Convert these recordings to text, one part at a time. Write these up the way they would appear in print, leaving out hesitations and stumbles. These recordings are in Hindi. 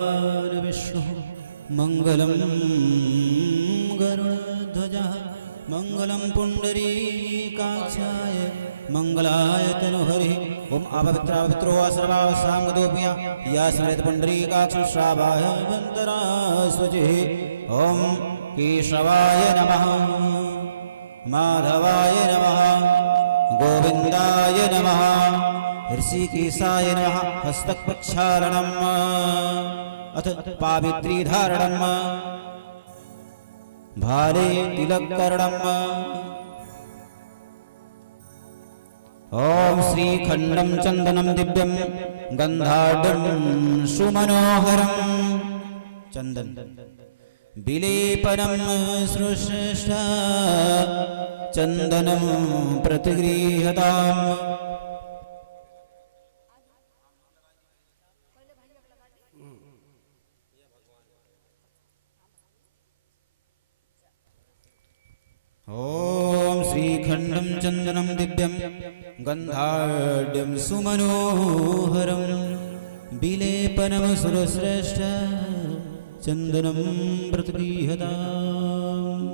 विष्णु मंगलम गरुड़ध्वज मंगलम पुंडरीकाक्षाय मंगलाय तनुहरि ओम अपवित्रो सर्वासांगदोपिया या स्मृत पुंडरीकाक्ष श्रावाय वंदरा स्वजिः ओम केशवाय नमः माधवाय नमः गोविंदाय नमः ऋषिकेशाय नमः हस्तप्रक्षालनम् अथ पावित्रीधारणम् भाले तिलकर्णम् ओम श्रीखंडं चंदनं दिव्यं गंधाढ्यं सुमनोहरं चंदन विलेपनं सृष्ट चंदनं प्रतिगृह्यताम् ओम श्रीखंडं चंदनं दिव्यं गंधाढ्यं सुमनोहरं विलेपनं सुरश्रेष्ठ चंदनं प्रतिगृह्यताम्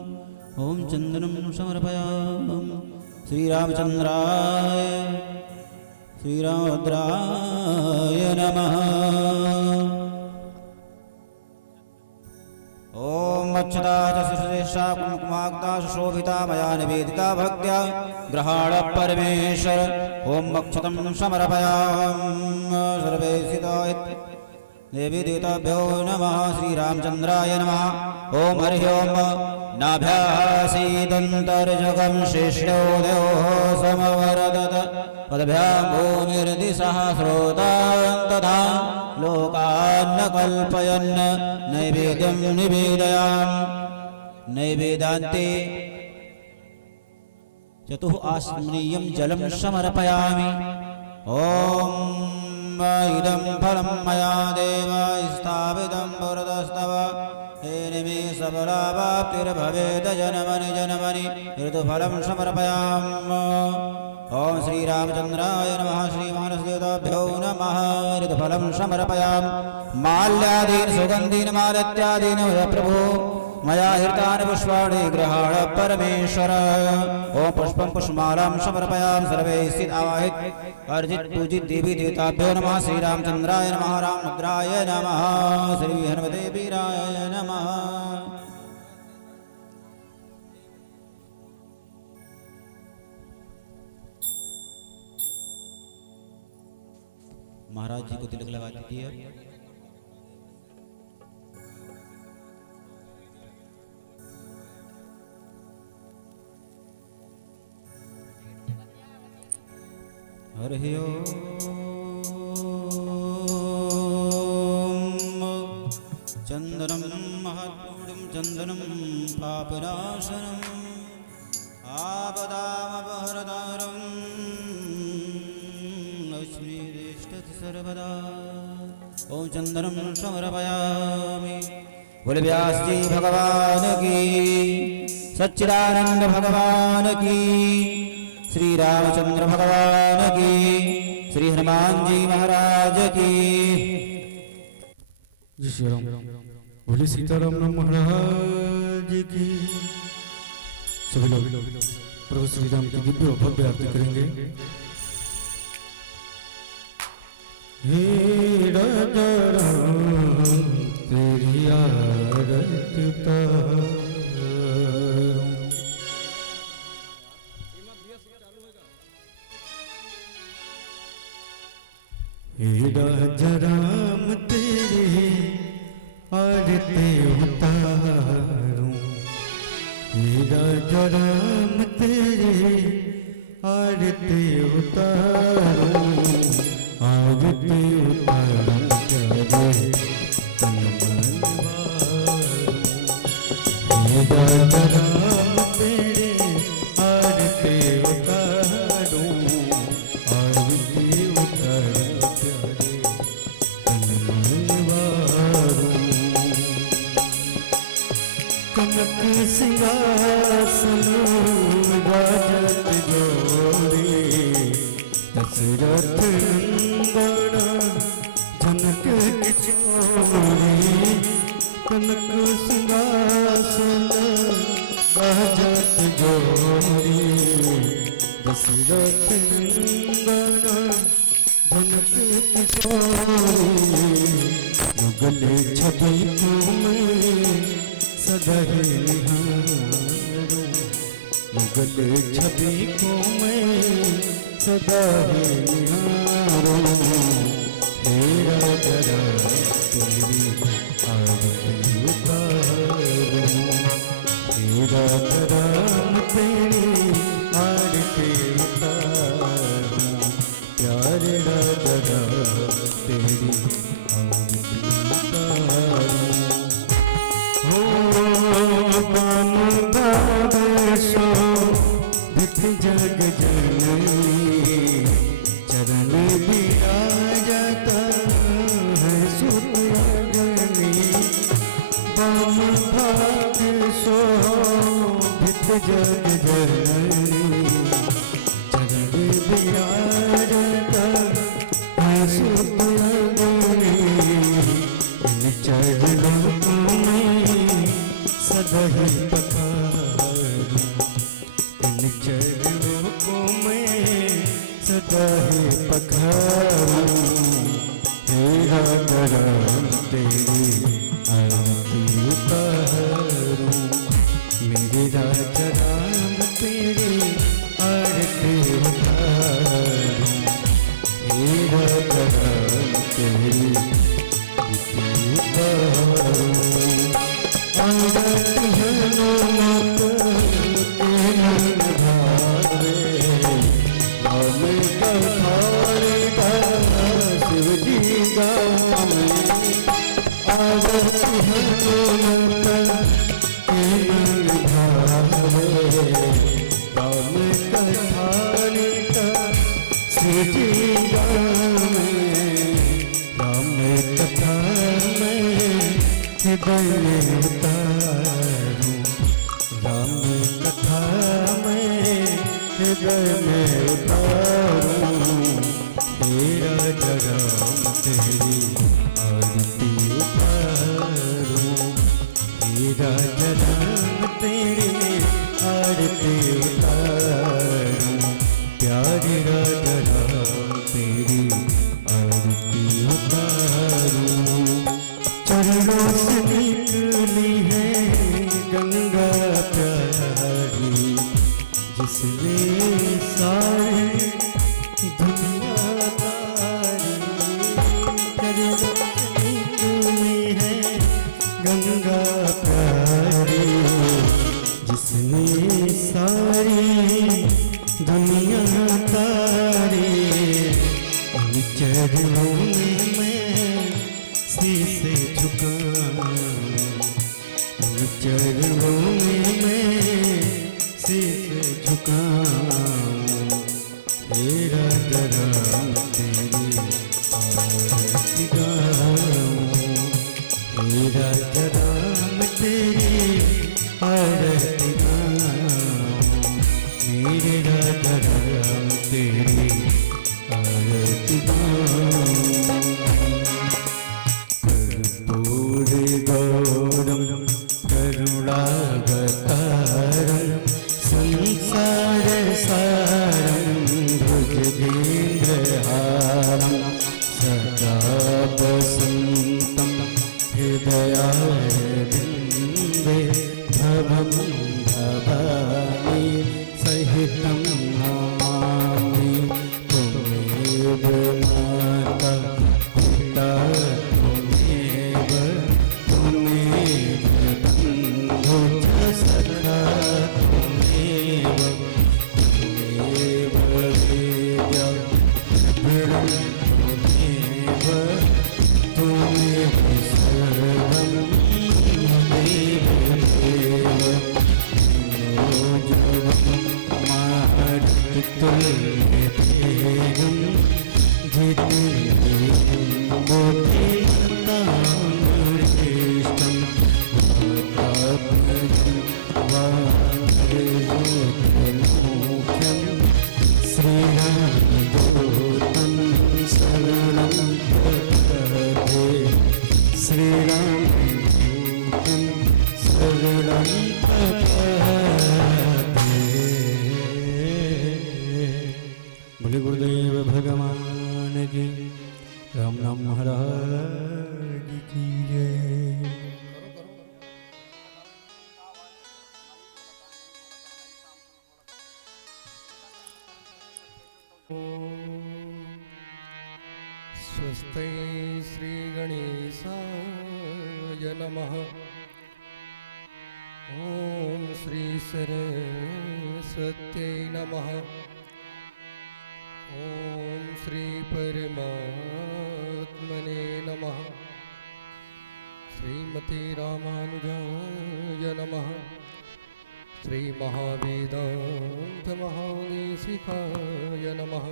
ओम चंदनं समर्पयामि श्रीरामचंद्राय श्रीरामभद्राय नमः। ओम अक्षता सुश्रेष्ठा कुंकुमाक्ता सुशोभिता मया निवेदिता भक्त्या ग्रहाण परमेश्वर ओम अक्षतं समर्पयामि सर्वे सिद्धाय देवी देवताभ्यो नमः श्रीरामचंद्राय नमः। ओम हरि ओम नाभ्यासीदन्तर्जगं शिष्योदयो समवर्धत पदभ्यां भूमिर्दिशः स्रोतान्तथा लोकान् कल्पयन् नैवेद्यं निवेदयामि। नैवेद्यान्ते चतुः आस्मनीयं जलं समर्पयामि। ओम इदं फलं मया देव स्थापितं पुरतस्तव हेनिमे सबलावाप्तिर्भवेत् जन्मनि जन्मनि ऋतुफलं समर्पयामि। ओम श्रीरामचंद्राय नमः श्रीमानसदेवताभ्यो नमः ऋतुफलं समर्पयामि। माल्यादीन् सुगन्धीन् मालत्यादीन् प्रभो मया हृतानि पुष्पाणि गृहाण परमेश्वर। ओम पुष्पं पुष्पमालां समर्पयामि सर्वे स्थित आवाहित अर्जित पूजित देवी देवताभ्यो नमः श्रीरामचंद्राय नमः रामभद्राय नमः श्री हनुमते वीराय नमः। महाराज जी को तिलक लगा दीजिए। हरि ओम चंदनं महत्पूर्णं चंदनं पापनाशनम् आपदामपहरतारं लक्ष्मीतिष्ठति सर्वदा। ओम चंदनं समर्पयामि। बोले व्यास जी भगवान की सच्चिदानंद भगवान की श्री रामचंद्र भगवान की श्री हनुमान जी महाराज की जय श्री राम। बोले सीताराम महाराज की। सभी लोग प्रभु श्री राम की दिव्य भव्य आरती करेंगे। हे राजा राम तेरी आरती उतारूं। हे राजा राम तेरी आरती उतारूं। हे राजा राम तेरी आरती उतारूं। आरती उतारूं तेरे तन मन वारूं। हे राजा राम तेरी आरती उतारूं। आरती उतारूं तेरे तन मन वारूं। कनक सिंहासन राजत जोड़ी दशरथ नंदन जनक किशोर कनक सिंहासन बाजत जोरी दशरथ नंदन जनक किशोरी युगले छवि तुम्हें सदहि निहारो युगले छवि को मैं सदहि निहारो तेरा जरा तेरी आरती उतारो तेरा जरा तेरी आरती उतारो प्यारे जरा तेरी आरती उतारो हो बामुदादेशो विधि जग जननी चरण विराजता है सुतगनी बाम भाग्यशो विधि जग जननी चरण विराजता है सुतगनी चरणों में सदहि पखारूं इन चरणों को मैं सदहि पखारूं तेरा करम तेरी आरती उतारूं मेरे राजा राम तेरी आरती उतारूं तेरा करम तेरी राम कथा में हृदय में उतारूं तेरा जगम तेरी आरती उतारूं तेरा जगम तेरी आरती उतारूं प्यारे जगम तेरी आरती उतारूं चरणों से निकली है गंगा प्यारी जिसने सारी दुनिया तारी चरणों से निकली है गंगा प्यारी जिसने सारी दुनिया तारी उन चरणों में मैं शीश झुकाऊं चरणों में मैं शीश झुकाऊं तेरा करम तेरी आरती गाऊं तेरा करम तेरी आरती गाऊं मेरा करम तेरी आरती गाऊं गौरम करुणावतारम संसार सारम भुजगेन्द्रहारम सदा वसन्तं हृदयारविन्दे भवं भवामि सहितं नमामि त्वमेव माता पिता शरणं प्रपद्ये। बोले गुरुदेव भगवान की, राम नाम महाराज की जय। स्वस्ति श्री गणेशाय नमः। ओम श्री सरस्वत्यै नमः। ओम श्री परमात्मने नमः। श्रीमते रामानुजाय नमः। श्री महावेदांत महादेशिकाय नमः।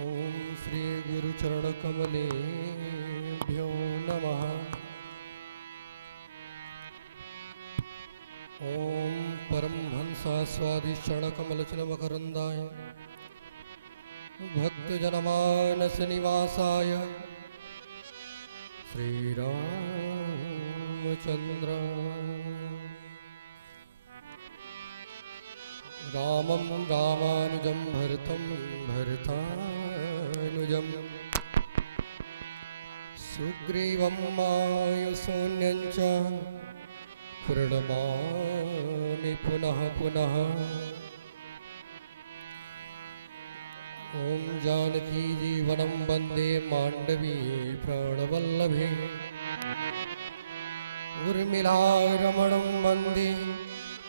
ओम श्री गुरुचरण कमलेभ्यो नमः। ओम परमहंसास्वादिश्चरण कमलचन मकरंदाय भक्तजनमानस निवासाय श्रीरामचंद्र रामं रामानुजं भरतं भरतानुजं सुग्रीवं मायुसोन्यं च प्रणमामि पुनः पुनः। ओम जानकी जीवनं वन्दे माण्डवी प्राणवल्लभे। उर्मिलारमणं वन्दे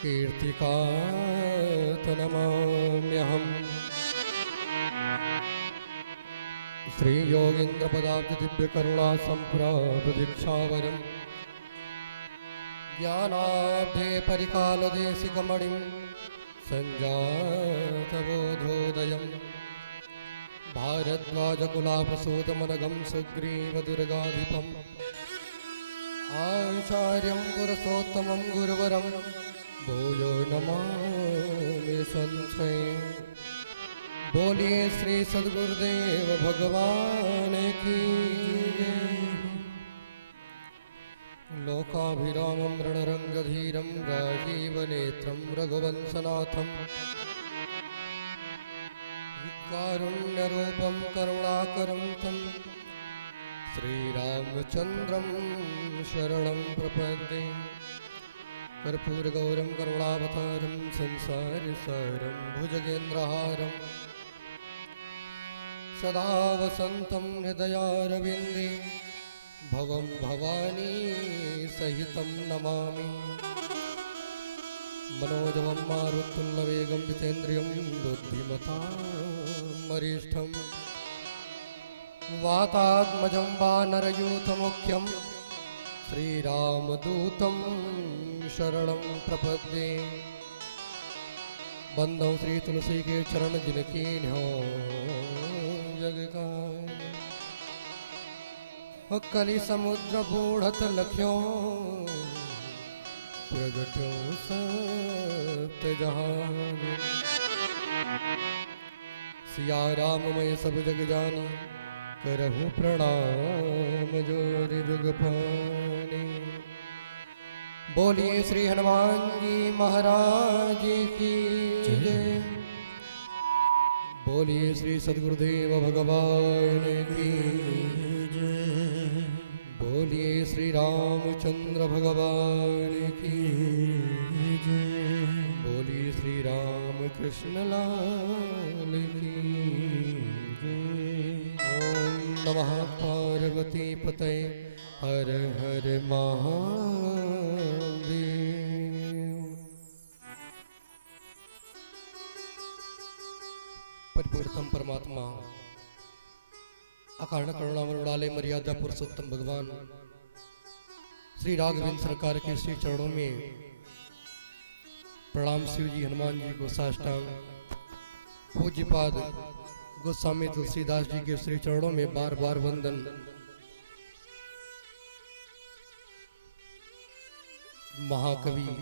कीर्तिकातनमाम्यहम्। श्री योगीन्द्रपदाब्ज दिव्यकरुणा सम्प्राप्तदीक्षावरम् ज्ञानाब्धे परिकालदेशिकमणिं सञ्जातबोधोदयम् भारद्वाजकुलाप्रसूतमनघं सुग्रीवदुर्गाधिपम् आचार्यं पुरुषोत्तमं गुरुवरं भूयो नमामि संश्रये। बोलिए श्री सद्गुरुदेव भगवान की जय। लोकाभिरामं रणरंगधीरं राजीवनेत्रं रघुवंशनाथं कारुण्यरूपं करुणाकरं तं श्रीरामचन्द्रं शरणं प्रपद्ये। कर्पूरगौरं करुणावतारं संसारसारं भुजगेन्द्रहारं सदा वसन्तं हृदयारविन्दे भवं भवानी सहितं नमामि। मनोजवं मारुतुल्यवेगं जितेन्द्रियं बुद्धिमतां वरिष्ठं वातात्मजं वानरयूथमुख्यं श्रीरामदूतं शरणं प्रपद्ये। बंदौ श्री तुलसी के चरण जिनकी जग का कलि समुद्र बूढ़त लख्यो प्रगट्यो सप्त जहान। सिया राम मैं सब जग जानी करहूँ प्रणाम जोरि जुग पानी। बोलिए श्री हनुमान जी महाराज की जय। बोलिए श्री सद्गुरुदेव भगवान की जय। बोलिए श्री रामचंद्र भगवान की जय। बोलिए श्री राम कृष्ण लाल की जय। ओम नमः पार्वती पतये हर हर महादेव। परिपूर्णतम परमात्मा अकारण करुणामरुणालय मर्यादा पुरुषोत्तम भगवान श्री राघवेंद्र सरकार के श्री चरणों में प्रणाम। शिव जी हनुमान जी को साष्टांग पूज्यपाद गोस्वामी तुलसीदास जी के श्री चरणों में बार बार वंदन। महाकवि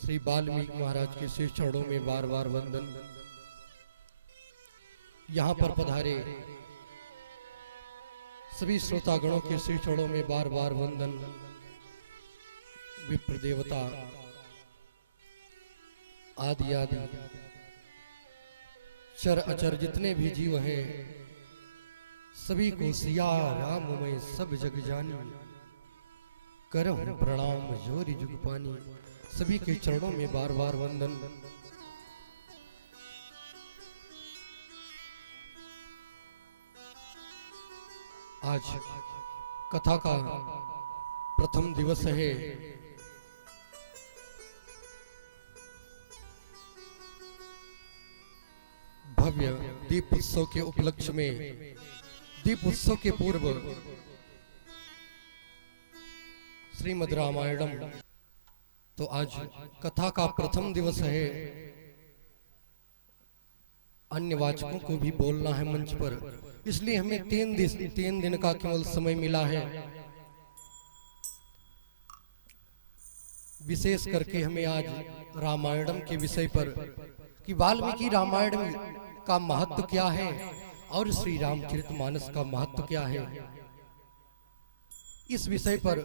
श्री वाल्मीकि महाराज के श्री चरणों में बार बार वंदन। यहाँ पर पधारे सभी श्रोतागणों के श्री चरणों में बार बार वंदन। विप्र देवता आदि आदि चर अचर जितने भी जीव हैं सभी को सिया राम में सब जग जानी करहूं प्रणाम जोरी जुग पानी। सभी के चरणों में बार बार वंदन। आज कथा का प्रथम दिवस है। भव्य दीप उत्सव के उपलक्ष्य में दीप उत्सव के पूर्व श्रीमद् रामायणम, तो आज कथा का प्रथम दिवस है। अन्य वाचकों को भी बोलना है मंच पर, इसलिए हमें 3 दिन का केवल समय मिला है। विशेष करके हमें आज रामायणम के विषय पर कि वाल्मीकि रामायण का महत्व क्या है और श्री रामचरितमानस का महत्व क्या है, इस विषय पर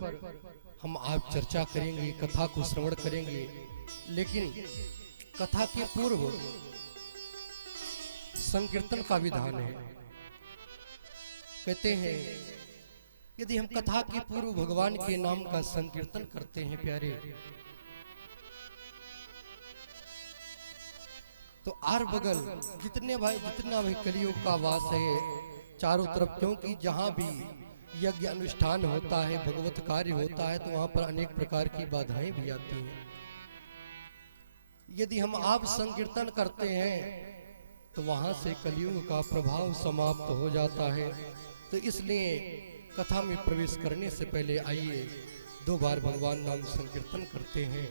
हम आज चर्चा करेंगे, कथा को श्रवण करेंगे। लेकिन कथा के पूर्व संकीर्तन का विधान है। कहते हैं यदि हम कथा के पूर्व भगवान के नाम का संकीर्तन करते हैं प्यारे, तो आर बगल जितना भाई कलियुग का वास है चारों तरफ, क्योंकि जहां भी यज्ञ अनुष्ठान होता है, भगवत कार्य होता है, तो वहां पर अनेक प्रकार की बाधाएं भी आती हैं। यदि हम आप संकीर्तन करते हैं तो वहां से कलियुग का प्रभाव समाप्त हो जाता है। तो इसलिए कथा में प्रवेश करने से पहले आइए 2 बार भगवान नाम संकीर्तन करते हैं।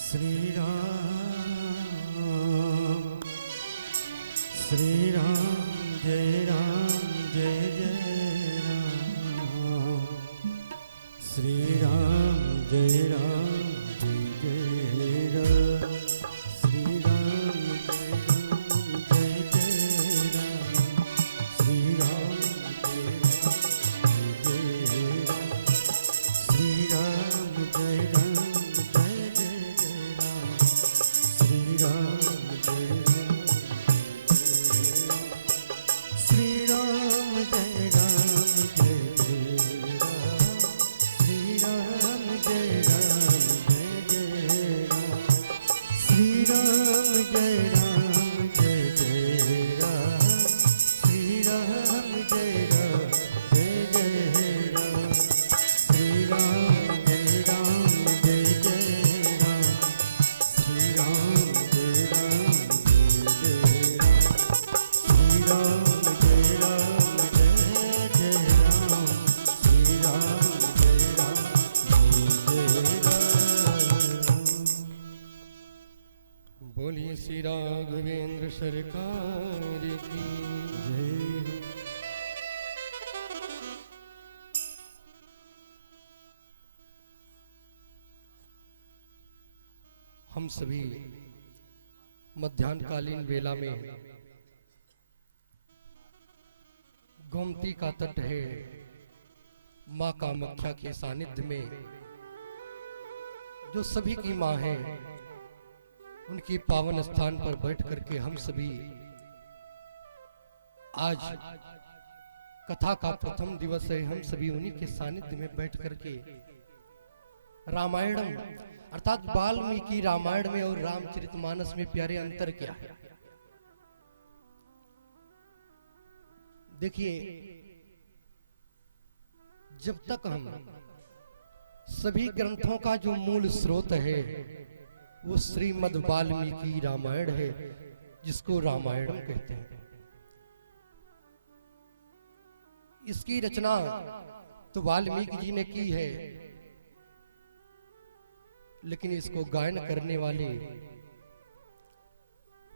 श्री राम श्री राम जय राम जय जय राम, श्री राम जय राम जय जय राम, श्री राम जय जय राम, श्री राम जय राम, श्री राम जय राम जय जय राम, श्री राम जय राम, श्री राम जय राम जय जय राम, श्री राम जय राम जय जय राम, श्री राम जय राम जय जय राम, श्री राम जय राम जय जय राम, श्री राम जय राम जय जय राम, श्री राम जय राम जय जय राम, श्री राम जय राम जय जय राम, श्री राम जय राम जय जय राम। बोलिए श्री राघवेंद्र सरकार की जय। हम सभी मध्याह्नकालीन वेला में गोमती का तट है माँ कामाख्या के सानिध्य में, जो सभी की माँ है, उनकी पावन स्थान पर बैठ करके हम सभी आज कथा का प्रथम दिवस है। हम सभी उन्हीं के सानिध्य में बैठ करके रामायणम अर्थात वाल्मीकि रामायण में और रामचरितमानस में प्यारे अंतर क्या है। देखिए, जब तक हम सभी ग्रंथों का जो मूल स्रोत है वो श्रीमद् वाल्मीकि रामायण है, जिसको रामायणम कहते हैं। इसकी रचना तो वाल्मीकि जी ने की है, लेकिन इसको गायन करने वाले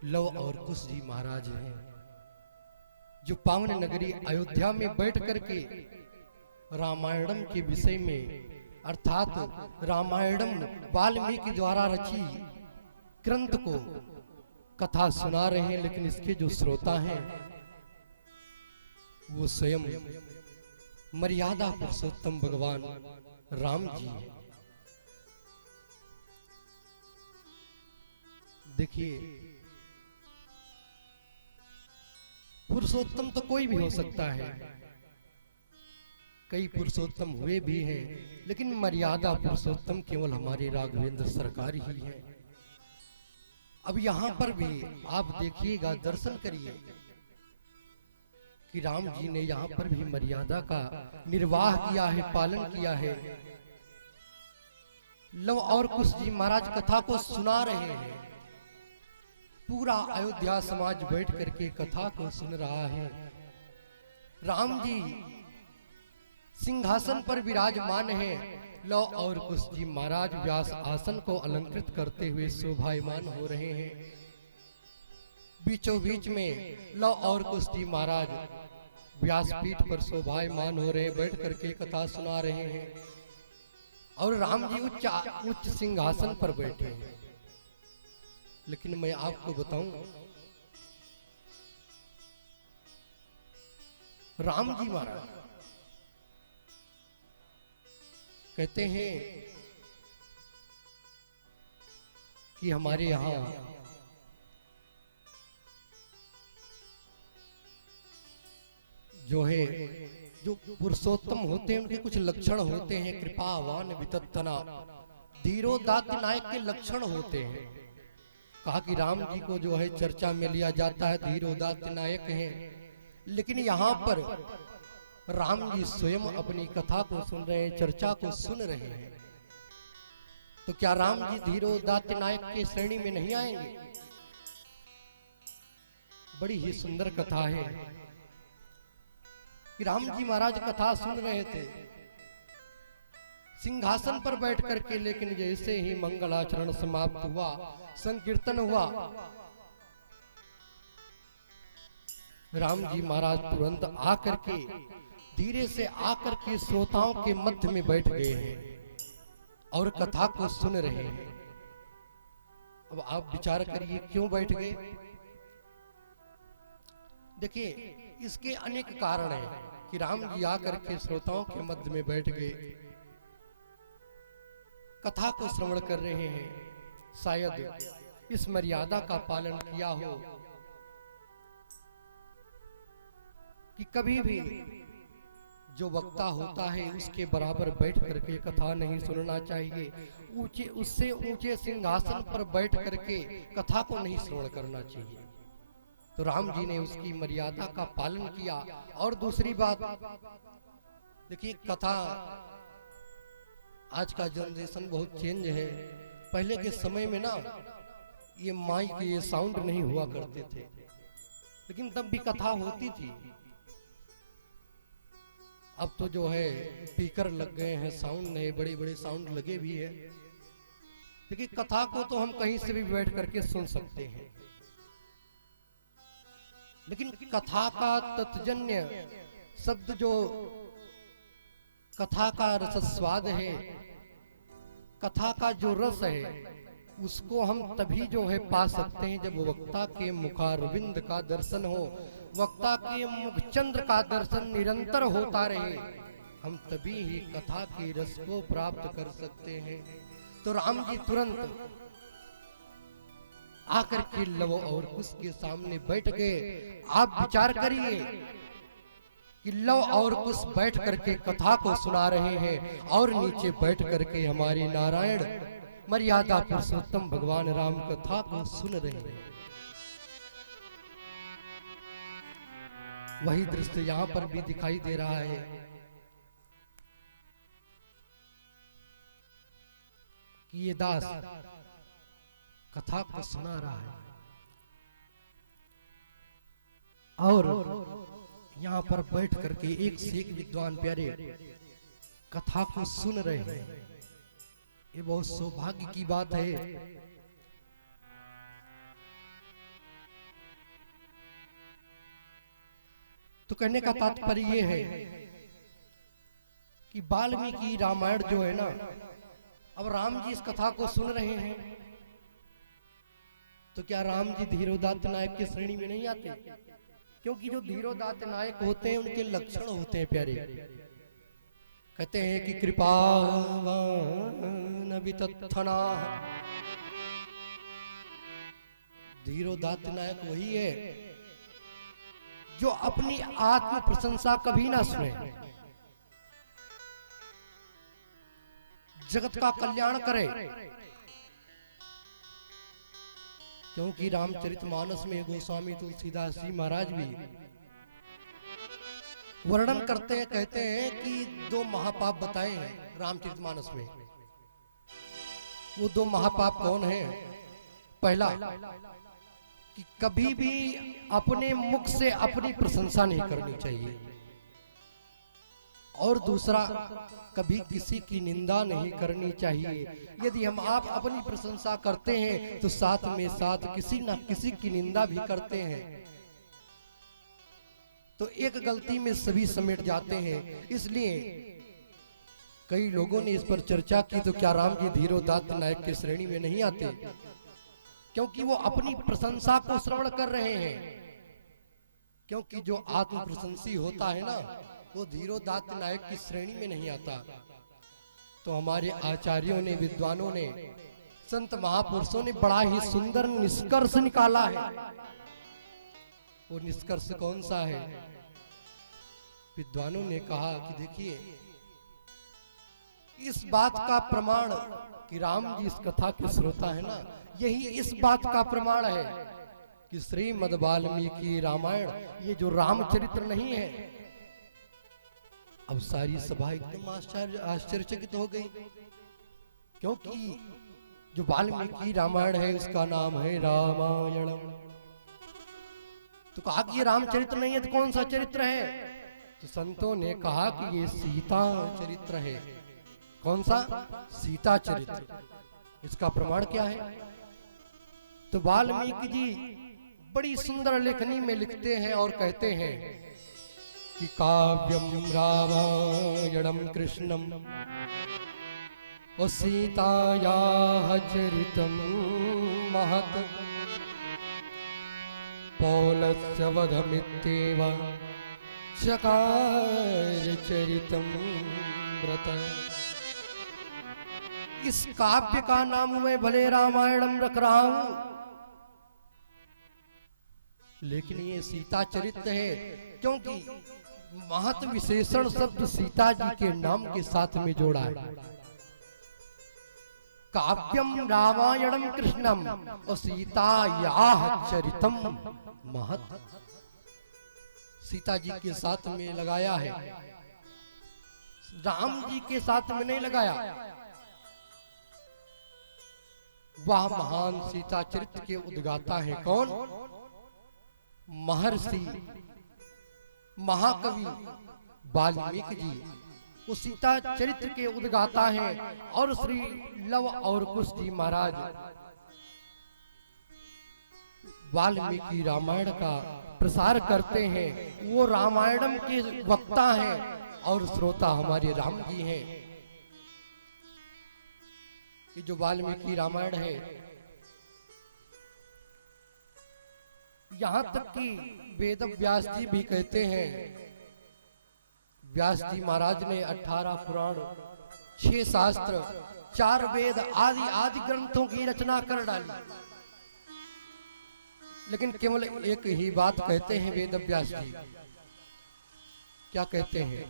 लव और कुश जी महाराज हैं, जो पावन नगरी अयोध्या में बैठ करके रामायणम के विषय में अर्थात रामायणम वाल्मीकि द्वारा रची ग्रंथ को कथा सुना रहे हैं। लेकिन इसके जो श्रोता हैं वो स्वयं मर्यादा पुरुषोत्तम भगवान राम जी हैं। देखिए, पुरुषोत्तम तो कोई भी हो सकता है, कई पुरुषोत्तम हुए भी हैं, लेकिन मर्यादा पुरुषोत्तम केवल हमारे राघवेंद्र सरकार ही है। अब यहाँ पर भी आप देखिएगा, दर्शन करिए कि राम जी ने यहाँ पर भी मर्यादा का निर्वाह किया है, पालन किया है। लव और कुश जी महाराज कथा को सुना रहे हैं, पूरा अयोध्या समाज बैठ करके कथा को सुन रहा है। राम जी सिंहासन पर विराजमान है, लव और कुश जी महाराज व्यास आसन को अलंकृत करते हुए शोभायमान हो रहे हैं। बीचों बीच में लव और कुश जी महाराज व्यासपीठ पर शोभायमान हो रहे हैं, बैठ करके कथा सुना रहे हैं, और राम जी उच्च सिंहासन पर बैठे हैं। लेकिन मैं आपको बताऊं, राम जी महाराज कहते हैं कि हमारे यहाँ जो है, जो पुरुषोत्तम होते हैं उनके कुछ लक्षण होते हैं। कृपावान विततना, धीरोदात्त नायक के लक्षण होते हैं। कहा कि राम जी को जो है चर्चा में लिया जाता है, धीरोदात्त नायक हैं, लेकिन यहाँ पर राम जी स्वयं अपनी कथा को सुन रहे हैं, चर्चा को सुन रहे हैं। तो क्या राम जी धीरोदात्त नायक के श्रेणी में नहीं आएंगे? बड़ी ही सुंदर कथा है कि राम जी महाराज कथा सुन रहे थे सिंहासन पर बैठ करके, लेकिन जैसे ही मंगलाचरण समाप्त हुआ, संकीर्तन हुआ, राम जी महाराज तुरंत आकर के, धीरे से आकर के श्रोताओं के मध्य में बैठ गए हैं और कथा को सुन रहे हैं। अब आप विचार करिए क्यों बैठ गए। देखिए, इसके अनेक कारण हैं कि राम जी आकर के श्रोताओं के मध्य में बैठ गए, कथा को श्रवण कर रहे हैं। शायद इस मर्यादा का पालन किया हो कि कभी भी जो वक्ता होता है उसके बराबर बैठ करके कथा नहीं सुनना चाहिए। उससे ऊंचे सिंहासन पर बैठ करके कथा को नहीं श्रवण करना चाहिए। तो राम जी ने उसकी मर्यादा का पालन किया। और दूसरी बात, देखिए, कथा, आज का जनरेशन बहुत चेंज है। पहले के समय में ना ये माइक, ये साउंड नहीं हुआ करते थे, लेकिन तब भी कथा होती थी। अब तो जो है स्पीकर लग गए हैं, साउंड नए बड़े बड़े साउंड लगे भी है। देखिए, कथा को तो हम कहीं से भी बैठ करके सुन सकते हैं, लेकिन कथा का तत्जन्य शब्द, जो कथा का रसस्वाद है, कथा का जो रस है, उसको हम तभी जो है पा सकते हैं जब वक्ता के मुखारविंद का दर्शन हो, वक्ता के मुखचंद्र का दर्शन निरंतर होता रहे। हम तभी ही कथा के रस को प्राप्त कर सकते हैं। तो राम जी तुरंत आकर के लव और कुश के सामने बैठ गए। आप विचार करिए कि लव और कुश बैठ करके कथा को सुना रहे हैं, और नीचे बैठ करके हमारे नारायण मर्यादा पुरुषोत्तम भगवान राम कथा को सुन रहे हैं। वही दृश्य यहाँ पर भी दिखाई दे रहा है कि ये दास कथा को सुना रहा है, और यहाँ पर बैठ करके एक से एक विद्वान प्यारे कथा को सुन रहे हैं। ये बहुत सौभाग्य की बात है। तो कहने का तात्पर्य ये है कि वाल्मीकि रामायण जो है ना, अब राम जी इस कथा को सुन रहे हैं, तो क्या राम जी धीरोदात्त नायक की श्रेणी में नहीं आते? क्योंकि जो धीरोदात्त नायक होते हैं उनके लक्षण होते हैं प्यारे। कहते हैं कि कृपावान वितथना, धीरोदात्त नायक वही है जो अपनी आत्म प्रशंसा कभी ना सुने, जगत का कल्याण करे। क्योंकि रामचरितमानस में गोस्वामी तुलसीदास जी महाराज भी वर्णन करते हैं, कहते हैं कि 2 महापाप बताए हैं रामचरितमानस में। वो 2 महापाप कौन हैं? पहला कि कभी भी अपने मुख से अपनी प्रशंसा नहीं करनी चाहिए, और दूसरा कभी किसी की निंदा नहीं करनी चाहिए। यदि हम आप अपनी प्रशंसा करते हैं तो साथ में साथ किसी ना किसी की निंदा भी करते हैं, तो एक गलती में सभी समेट जाते हैं। इसलिए कई लोगों ने इस पर चर्चा की, तो क्या राम जी धीरोदात्त नायक की श्रेणी में नहीं आते? क्योंकि वो अपनी प्रशंसा को श्रवण कर रहे हैं। क्योंकि जो आत्म प्रशंसी होता है ना, वो धीरोदात्त नायक की श्रेणी में नहीं आता। तो हमारे आचार्यों ने, विद्वानों ने, संत महापुरुषों ने बड़ा ही सुंदर निष्कर्ष निकाला है। वो निष्कर्ष कौन सा है? विद्वानों ने कहा कि देखिए, इस बात का प्रमाण कि राम जी इस कथा के श्रोता है ना, यही इस बात का प्रमाण है कि श्रीमद् वाल्मीकि रामायण ये जो रामचरित्र नहीं है। अब सारी सभा एकदम आश्चर्यचकित हो गई, क्योंकि जो वाल्मीकि रामायण है उसका नाम है रामायणम। तो कहा कि ये रामचरित्र नहीं है तो कौन सा चरित्र है? तो संतों ने कहा कि ये सीता चरित्र है। कौन सा? सीता चरित्र। इसका प्रमाण क्या है? तो वाल्मीकि जी बड़ी सुंदर लेखनी में लिखते हैं और कहते हैं कि काव्यम रामायणम कृष्णम और सीतायाः चरितम महत् पौलस्य वधमित्येव चकार चरितम व्रत। इस काव्य का नाम मैं भले रामायणम रख रहा हूं, लेकिन ये सीता चरित्र है, क्योंकि महत विशेषण शब्द सीता जी के नाम के साथ में जोड़ा है। काव्यम रामायणम कृष्णम और सीतायाः चरितम महत, सीता जी के साथ में लगाया है, राम जी के साथ में नहीं लगाया। वह महान सीता चरित्र के उद्गाता है कौन? महर्षि महाकवि वाल्मीकि जी। वो सीता चरित्र के उद्गाता हैं, और श्री लव और कुश जी महाराज वाल्मीकि रामायण का प्रसार करते हैं। वो रामायणम के वक्ता हैं और श्रोता हमारे राम जी हैं। ये जो वाल्मीकि रामायण है, यहां तक कि वेद व्यास जी भी कहते हैं, व्यास जी महाराज ने 18 पुराण, 6 शास्त्र, 4 वेद आदि आदि ग्रंथों की रचना कर डाली, लेकिन केवल एक ही बात कहते हैं वेद व्यास जी। क्या कहते हैं?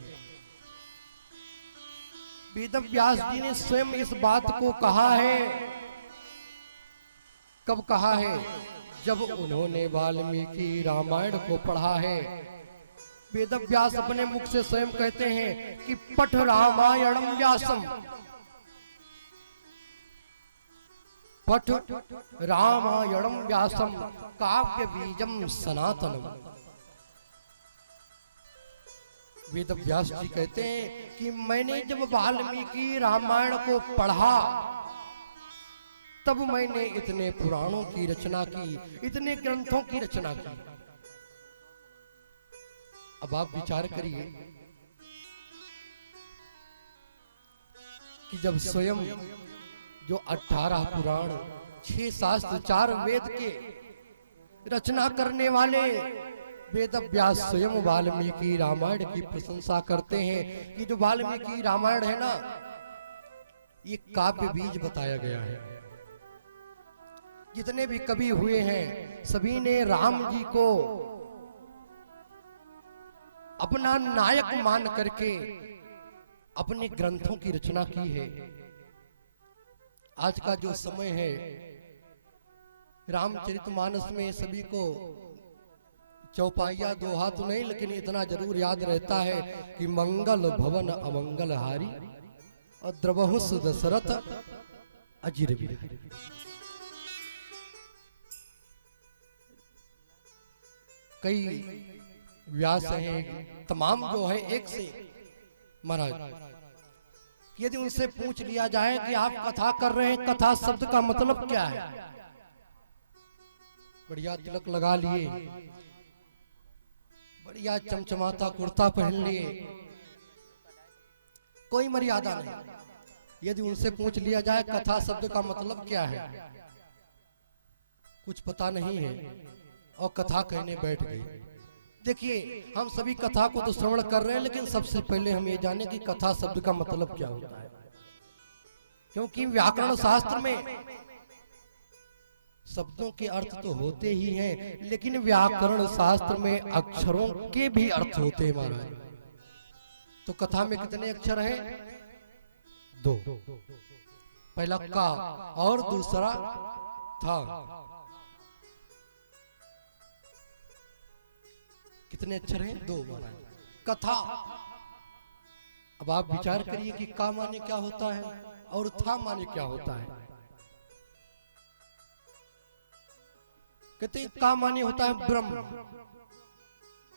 वेद व्यास जी ने स्वयं इस बात को कहा है। कब कहा है? जब उन्होंने वाल्मीकि रामायण को पढ़ा है। वेद व्यास अपने मुख से स्वयं कहते हैं कि पठ रामायणम व्यासम, पठ रामायणम व्यासम काव्य बीजम सनातनम। वेद व्यास जी कहते हैं कि मैंने जब वाल्मीकि रामायण को पढ़ा, तब मैंने इतने पुराणों की रचना की, इतने ग्रंथों की रचना की। अब आप विचार करिए कि जब स्वयं जो 18 पुराण, 6 शास्त्र, 4 वेद के रचना करने वाले वेद व्यास स्वयं वाल्मीकि रामायण की प्रशंसा करते हैं कि जो वाल्मीकि रामायण है ना, ये काव्य बीज बताया गया है। जितने भी कवि हुए हैं सभी ने राम जी को अपना नायक मान करके अपने ग्रंथों की रचना की है। आज का जो समय है, रामचरितमानस में सभी को चौपाइया दोहा तो नहीं, लेकिन इतना जरूर याद रहता है कि मंगल भवन अमंगल हारी और द्रवहुस दशरथ अजिर बिहारी। कई व्यास हैं, तमाम जो है एक से महाराज, यदि उनसे पूछ लिया जाए कि आप कथा कर रहे हैं, कथा शब्द का मतलब क्या है, बढ़िया तिलक लगा लिए, बढ़िया चमचमाता कुर्ता पहन लिए, कोई मर्यादा नहीं। यदि उनसे पूछ लिया जाए कथा शब्द का मतलब क्या है, कुछ पता नहीं है और कथा कहने बैठ गए। देखिए, हम सभी कथा को तो श्रवण कर रहे हैं, लेकिन सबसे पहले हम ये जाने कि कथा शब्द का मतलब क्या होता है। क्योंकि व्याकरण शास्त्र में शब्दों के अर्थ तो होते ही हैं, लेकिन व्याकरण शास्त्र में अक्षरों के भी अर्थ होते हैं महाराज। तो कथा में कितने अक्षर हैं? 2। पहला का और दूसरा था। कितने अक्षर हैं? 2 महाराज। कथा, अब आप विचार करिए कि का माने क्या होता है और था माने क्या होता है। कहते का माने होता है ब्रह्म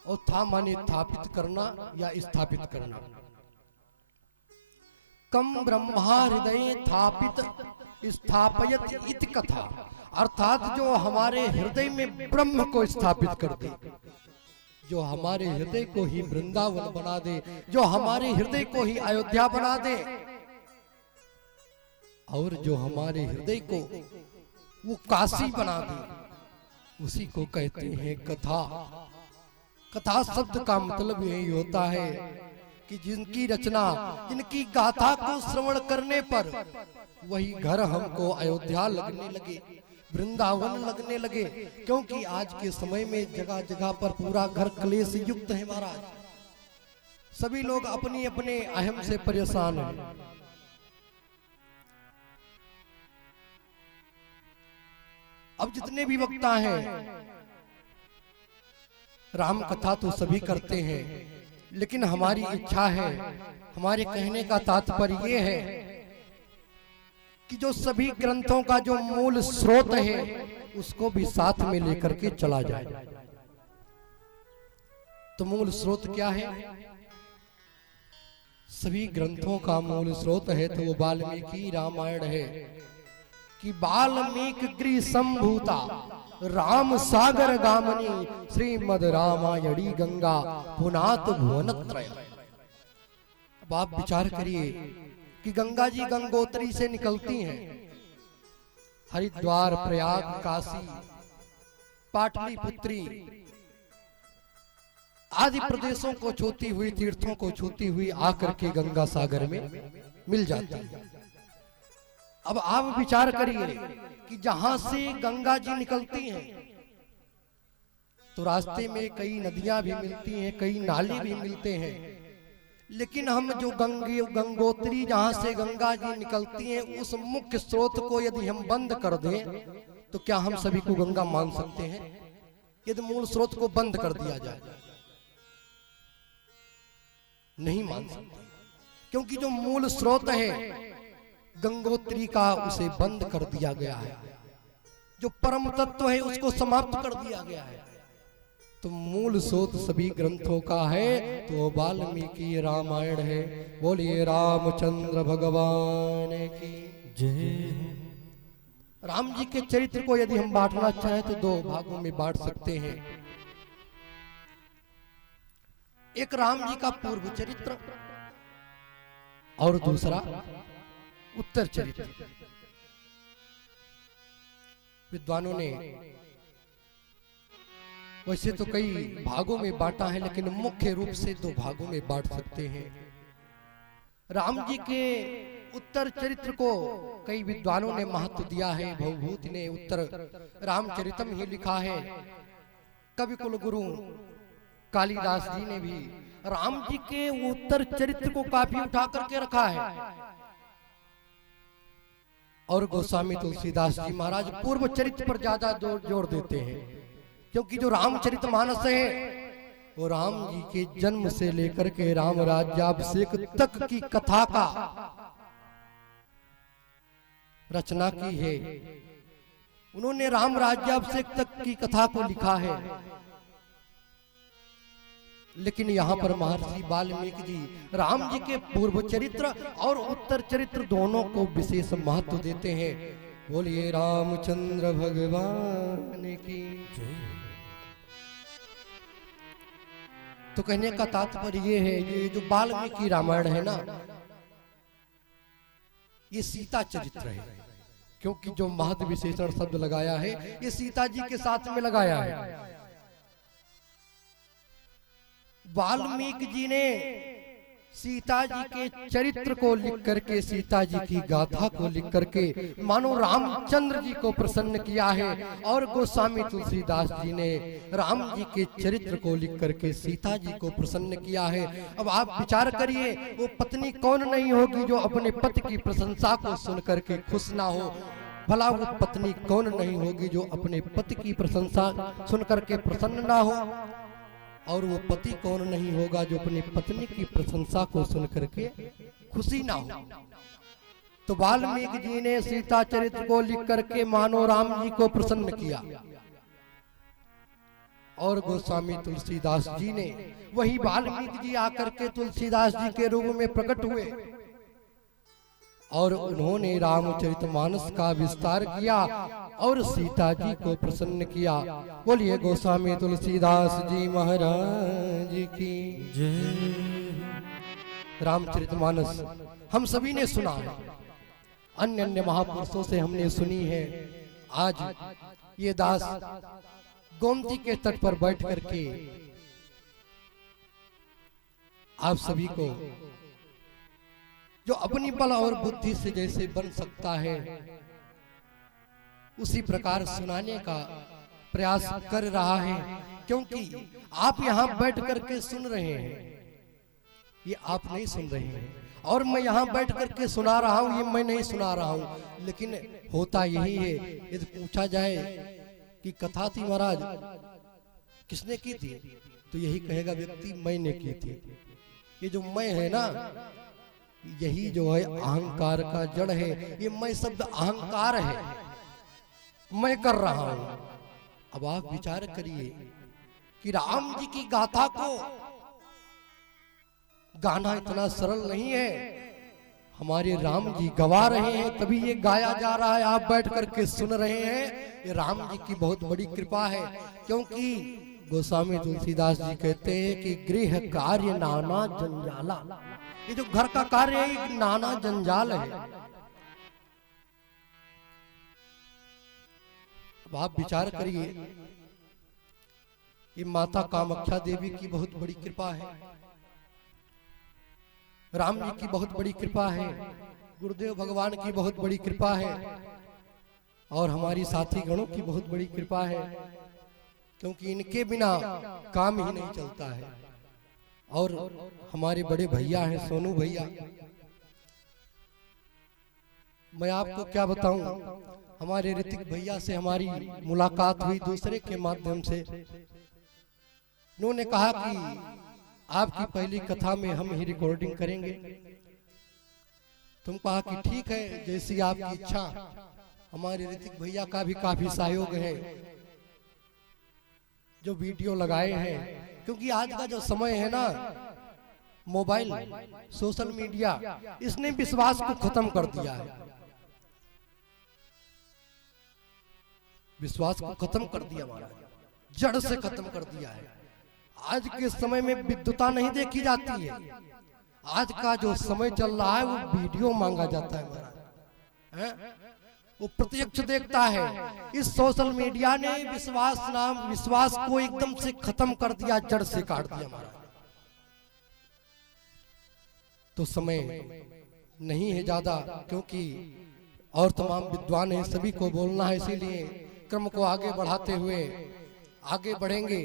और था माने स्थापित करना या स्थापित करना। कम ब्रह्मा हृदय स्थापित स्थापयत इति कथा, अर्थात जो हमारे हृदय में ब्रह्म को स्थापित कर दे, जो हमारे हृदय को ही वृंदावन बना दे, जो हमारे हृदय को ही अयोध्या बना दे, और जो हमारे हृदय को वो काशी बना दे, उसी को कहते हैं कथा। कथा शब्द का मतलब यही होता है कि जिनकी रचना, जिनकी गाथा को श्रवण करने पर वही घर हमको अयोध्या लगने लगे, वृंदावन लगने लगे। क्योंकि आज के समय में जगह जगह पर पूरा घर क्लेश युक्त है महाराज। सभी लोग अपनी अपने अहम से परेशान हैं। अब जितने भी वक्ता हैं, राम कथा तो सभी करते हैं, लेकिन हमारी इच्छा है, हमारे कहने का तात्पर्य ये है कि जो सभी ग्रंथों का जो मूल स्रोत है उसको भी साथ में लेकर के चला जाए। तो मूल स्रोत क्या है? सभी ग्रंथों का मूल स्रोत है तो वो वाल्मीकि रामायण है कि वाल्मीकि गृह संभूता राम सागर गामनी श्रीमद रामायणी गंगा पुनात भुवनत्रय। अब आप विचार करिए कि गंगा जी गंगोत्री से निकलती हैं, हरिद्वार, प्रयाग, काशी, पाटलिपुत्री आदि प्रदेशों को छूती हुई, तीर्थों को छूती हुई आकर के गंगा सागर में मिल जाती है। अब आप विचार करिए कि जहां से गंगा जी निकलती हैं तो रास्ते में कई नदियां भी मिलती हैं, कई नाले भी मिलते हैं, लेकिन हम जो गंगोत्री जहां से गंगा जी निकलती हैं उस मुख्य स्रोत को यदि हम बंद कर दें तो क्या हम सभी को गंगा मान सकते हैं? यदि मूल स्रोत को बंद कर दिया जाए, नहीं मान सकते, क्योंकि जो मूल स्रोत है गंगोत्री का उसे बंद कर दिया गया है। जो परम तत्व है उसको समाप्त कर दिया गया है। तो मूल स्रोत सभी ग्रंथों का है तो वाल्मीकि रामायण है। बोलिए रामचंद्र भगवान की जय। राम जी के चरित्र को यदि हम बांटना चाहें तो 2 भागों में बांट सकते हैं। एक राम जी का पूर्व चरित्र और दूसरा उत्तर चरित्र। विद्वानों ने वैसे तो कई भागों में बांटा है, लेकिन मुख्य रूप से 2 भागों में बांट सकते हैं। राम जी के उत्तर चरित्र को कई विद्वानों ने महत्व दिया है। भवभूति ने उत्तर रामचरितम ही लिखा है। कवि कुलगुरु कालिदास जी ने भी राम जी के उत्तर चरित्र को काफी उठा करके रखा है। और गोस्वामी तुलसीदास जी महाराज पूर्व चरित्र पर ज्यादा जोर देते हैं, क्योंकि जो रामचरितमानस है वो राम जी के जन्म से लेकर के राम राज्याभिषेक तक की कथा का रचना की है। उन्होंने राम राज्याभिषेक तक की कथा को लिखा है। लेकिन यहाँ पर महर्षि वाल्मीकि जी राम जी के पूर्व चरित्र और उत्तर चरित्र दोनों को विशेष महत्व देते हैं। बोलिए रामचंद्र भगवान की। तो कहने का तात्पर्य ये है, ये जो वाल्मीकि रामायण है ना, ये सीता चरित्र है, क्योंकि जो महत्व विशेषण शब्द लगाया है ये सीता जी के साथ में लगाया है। वाल्मीकि जी ने सीता जी के चरित्र को लिख करके, सीता जी की गाथा को लिख करके मानो रामचंद्र जी को प्रसन्न किया है। और गोस्वामी तुलसीदास जी ने राम जी के चरित्र को लिख करके सीता जी को प्रसन्न किया है। अब आप विचार करिए, वो पत्नी कौन नहीं होगी जो अपने पति की प्रशंसा को सुन करके खुश ना हो। भला वो पत्नी कौन नहीं होगी जो अपने पति की प्रशंसा सुन करके प्रसन्न ना हो। और वो पति कौन नहीं होगा जो अपनी पत्नी की प्रशंसा को सुन करके खुशी ना हो। तो वाल्मीकि जी ने सीता चरित्र को लिख करके मानो राम जी को प्रसन्न किया। और गोस्वामी तुलसीदास जी ने, वही वाल्मीकि जी आकर के तुलसीदास जी के रूप में प्रकट हुए और उन्होंने रामचरितमानस का विस्तार किया और सीता जी को प्रसन्न किया। बोलिए गोस्वामी तुलसीदास जी महाराज की जय। रामचरितमानस हम सभी ने सुना है, अन्य अन्य महापुरुषों से हमने सुनी है। आज ये दास गोमती के तट पर बैठ करके आप सभी को जो अपनी बल और बुद्धि से जैसे बन सकता है उसी प्रकार सुनाने का प्रयास कर रहा है। क्योंकि आप यहाँ बैठ करके सुन रहे हैं, ये आप नहीं सुन रहे हैं, और मैं यहाँ बैठ करके सुना रहा हूँ, ये मैं नहीं सुना रहा हूँ। लेकिन होता यही है, यदि पूछा जाए कि कथा थी महाराज किसने की थी, तो यही कहेगा व्यक्ति मैंने की थी। ये जो मैं है ना, यही जो है अहंकार का जड़ है। ये मैं शब्द अहंकार है, मैं कर रहा हूं। अब आप विचार करिए कि राम जी की गाथा को गाना इतना सरल नहीं है। हमारे राम जी गवा रहे हैं, तभी ये गाया जा रहा है, आप बैठ करके सुन रहे हैं। ये राम जी की बहुत बड़ी कृपा है। क्योंकि गोस्वामी तुलसीदास जी कहते हैं कि गृह कार्य नाना जंजाला, ये जो घर का कार्य है एक नाना जंजाल है। अब आप विचार करिए, ये माता कामाख्या देवी की बहुत बड़ी कृपा है, राम जी की बहुत बड़ी कृपा है, गुरुदेव भगवान की बहुत बड़ी कृपा है, और हमारी साथी गणों की बहुत बड़ी कृपा है। क्योंकि इनके बिना काम ही नहीं चलता है। और हमारे बड़े भैया हैं सोनू भैया, मैं आपको क्या बताऊं, हमारे ऋतिक भैया से हमारी मुलाकात हुई दूसरे के माध्यम से। उन्होंने कहा कि आपकी पहली कथा में हम ही रिकॉर्डिंग करेंगे। तुम कहा कि ठीक है, जैसी आपकी इच्छा। हमारे ऋतिक भैया का भी काफी सहयोग है, जो वीडियो लगाए हैं। क्योंकि आज का जो समय है ना, मोबाइल, सोशल मीडिया, इसने विश्वास को खत्म कर दिया है। विश्वास को खत्म कर दिया महाराज, जड़ से खत्म कर दिया है। आज के समय में विद्वता नहीं देखी जाती है। आज का जो समय चल रहा है वो वीडियो मांगा जाता है महाराज। वो प्रत्यक्ष देखता है। इस सोशल मीडिया ने विश्वास को एकदम से खत्म कर दिया, जड़ से काट दिया महाराज। तो समय नहीं है ज्यादा, क्योंकि और तमाम विद्वान हैं, सभी को बोलना है, इसीलिए क्रम को आगे बढ़ाते हुए आगे बढ़ेंगे।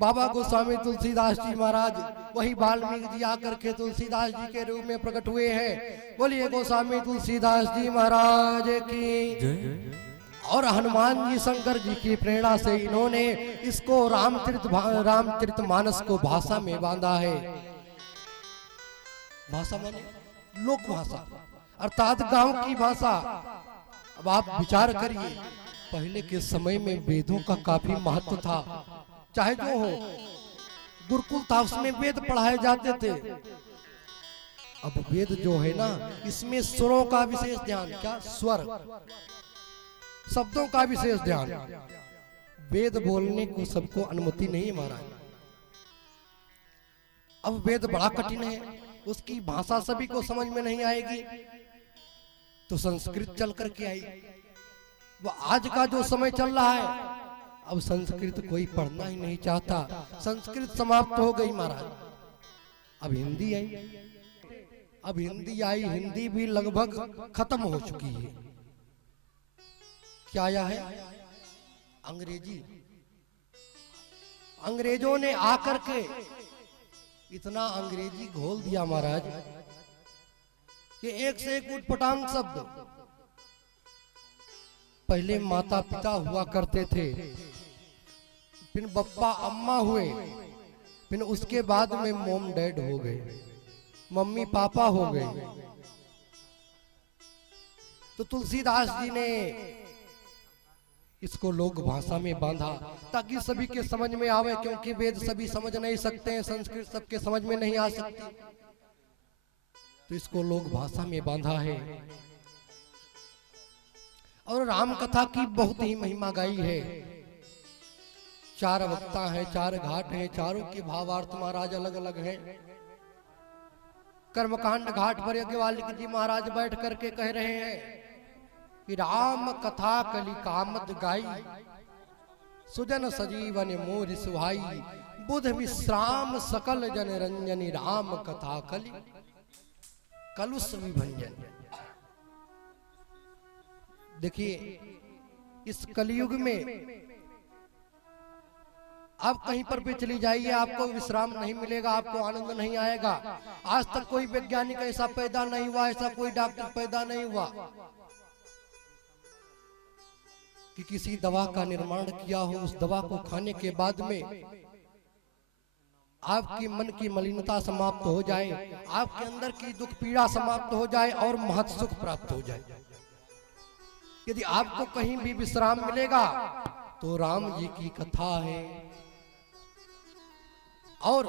बाबा गोस्वामी तुलसीदास जी महाराज वही वाल्मीकि जी आकर के तुलसीदास जी के रूप में प्रकट हुए हैं। बोलिए गोस्वामी तुलसीदास जी महाराज की। और हनुमान जी शंकर जी की प्रेरणा से इन्होंने इसको रामचरितमानस को भाषा में बांधा है। भाषा माने लोक भाषा, अर्थात गांव की भाषा। अब आप विचार करिए, पहले के समय में वेदों का काफी महत्व था, चाहे जो हो, गुरुकुल था, उसमें वेद पढ़ाए जाते थे। अब वेद जो है ना, इसमें स्वरों का विशेष ध्यान, क्या स्वर, शब्दों का विशेष ध्यान। वेद बोलने को सबको अनुमति नहीं महाराज। अब वेद बड़ा कठिन है, उसकी भाषा सभी को समझ में नहीं आएगी, तो संस्कृत चल करके आई। वो आज का जो समय चल रहा है, अब संस्कृत कोई पढ़ना ही नहीं चाहता, संस्कृत समाप्त हो गई महाराज। अब हिंदी आई, अब हिंदी आई, हिंदी भी लगभग खत्म हो चुकी है। क्या आया है? अंग्रेजी। अंग्रेजों ने आकर के इतना अंग्रेजी घोल दिया महाराज कि एक से एक उटपटांग शब्द। पहले माता पिता हुआ करते थे, फिर बप्पा अम्मा हुए, फिर उसके बाद में मोम डैड हो गए, मम्मी पापा हो गए। तो तुलसीदास जी ने इसको लोक भाषा में बांधा ताकि सभी के समझ में आवे, क्योंकि वेद सभी समझ नहीं सकते हैं, संस्कृत सबके समझ में नहीं आ सकती, तो इसको लोक भाषा में बांधा है। और राम कथा की बहुत ही महिमा गाई है। 4 वक्ता हैं, 4 घाट हैं, चारों के भावार्थ महाराज अलग अलग हैं। कर्मकांड घाट पर यज्ञवाल्मीकि जी महाराज बैठ करके कह रहे हैं कि राम कथा कलि कामद गाई, सुजन सजीवन मोर सुहाई, बुध विश्राम सकल जन रंजनी, राम कथा कलि कलुष विभंजन। देखिए, इस कलयुग में आप कहीं पर भी चली जाइए, आपको विश्राम नहीं मिलेगा, आपको आनंद नहीं आएगा। आज तक कोई वैज्ञानिक ऐसा पैदा नहीं हुआ, ऐसा कोई डॉक्टर पैदा नहीं हुआ कि किसी दवा का निर्माण किया हो, उस दवा को खाने के बाद में आपकी मन की मलिनता समाप्त हो जाए, आपके अंदर की दुख पीड़ा समाप्त हो जाए और महत सुख प्राप्त हो जाए। यदि आपको कहीं भी विश्राम मिलेगा तो राम जी की कथा है। और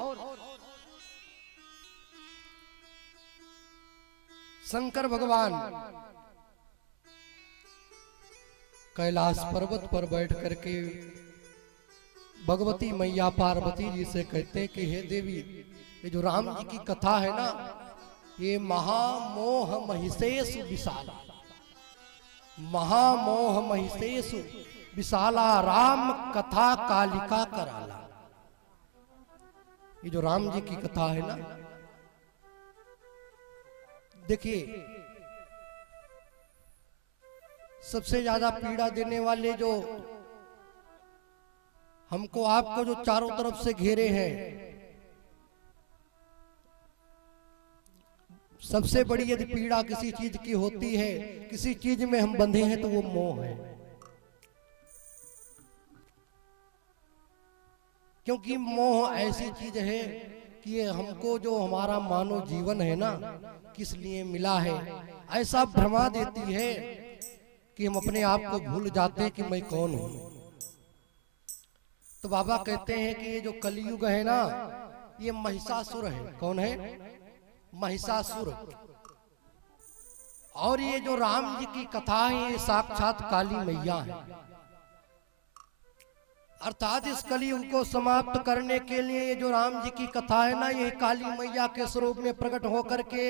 शंकर भगवान कैलाश पर्वत पर बैठ करके भगवती मैया पार्वती जी से कहते हैं कि हे देवी, ये जो राम जी की कथा है ना, ये महामोह महिषेषु विशाला, महामोह महिषेषु विशाला, राम कथा कालिका कराला। ये जो राम जी की कथा है ना, देखिए सबसे ज्यादा पीड़ा देने वाले जो हमको आपको जो चारों तरफ से घेरे हैं, सबसे बड़ी यदि पीड़ा किसी चीज की होती है, किसी चीज में हम बंधे हैं, तो वो मोह है। क्योंकि मोह ऐसी चीज है कि ये हमको जो हमारा मानव जीवन है ना, किस लिए मिला है, ऐसा भ्रमा देती है कि हम अपने आप को भूल जाते हैं कि मैं कौन हूं। तो बाबा कहते हैं कि ये जो कलयुग है ना, ये महिषासुर है। कौन है? महिषासुर। और ये जो राम जी की कथा है, ये साक्षात काली मैया है। अर्थात इस कलयुग को समाप्त करने के लिए ये जो राम जी की कथा है ना, ये काली मैया के स्वरूप में प्रकट होकर के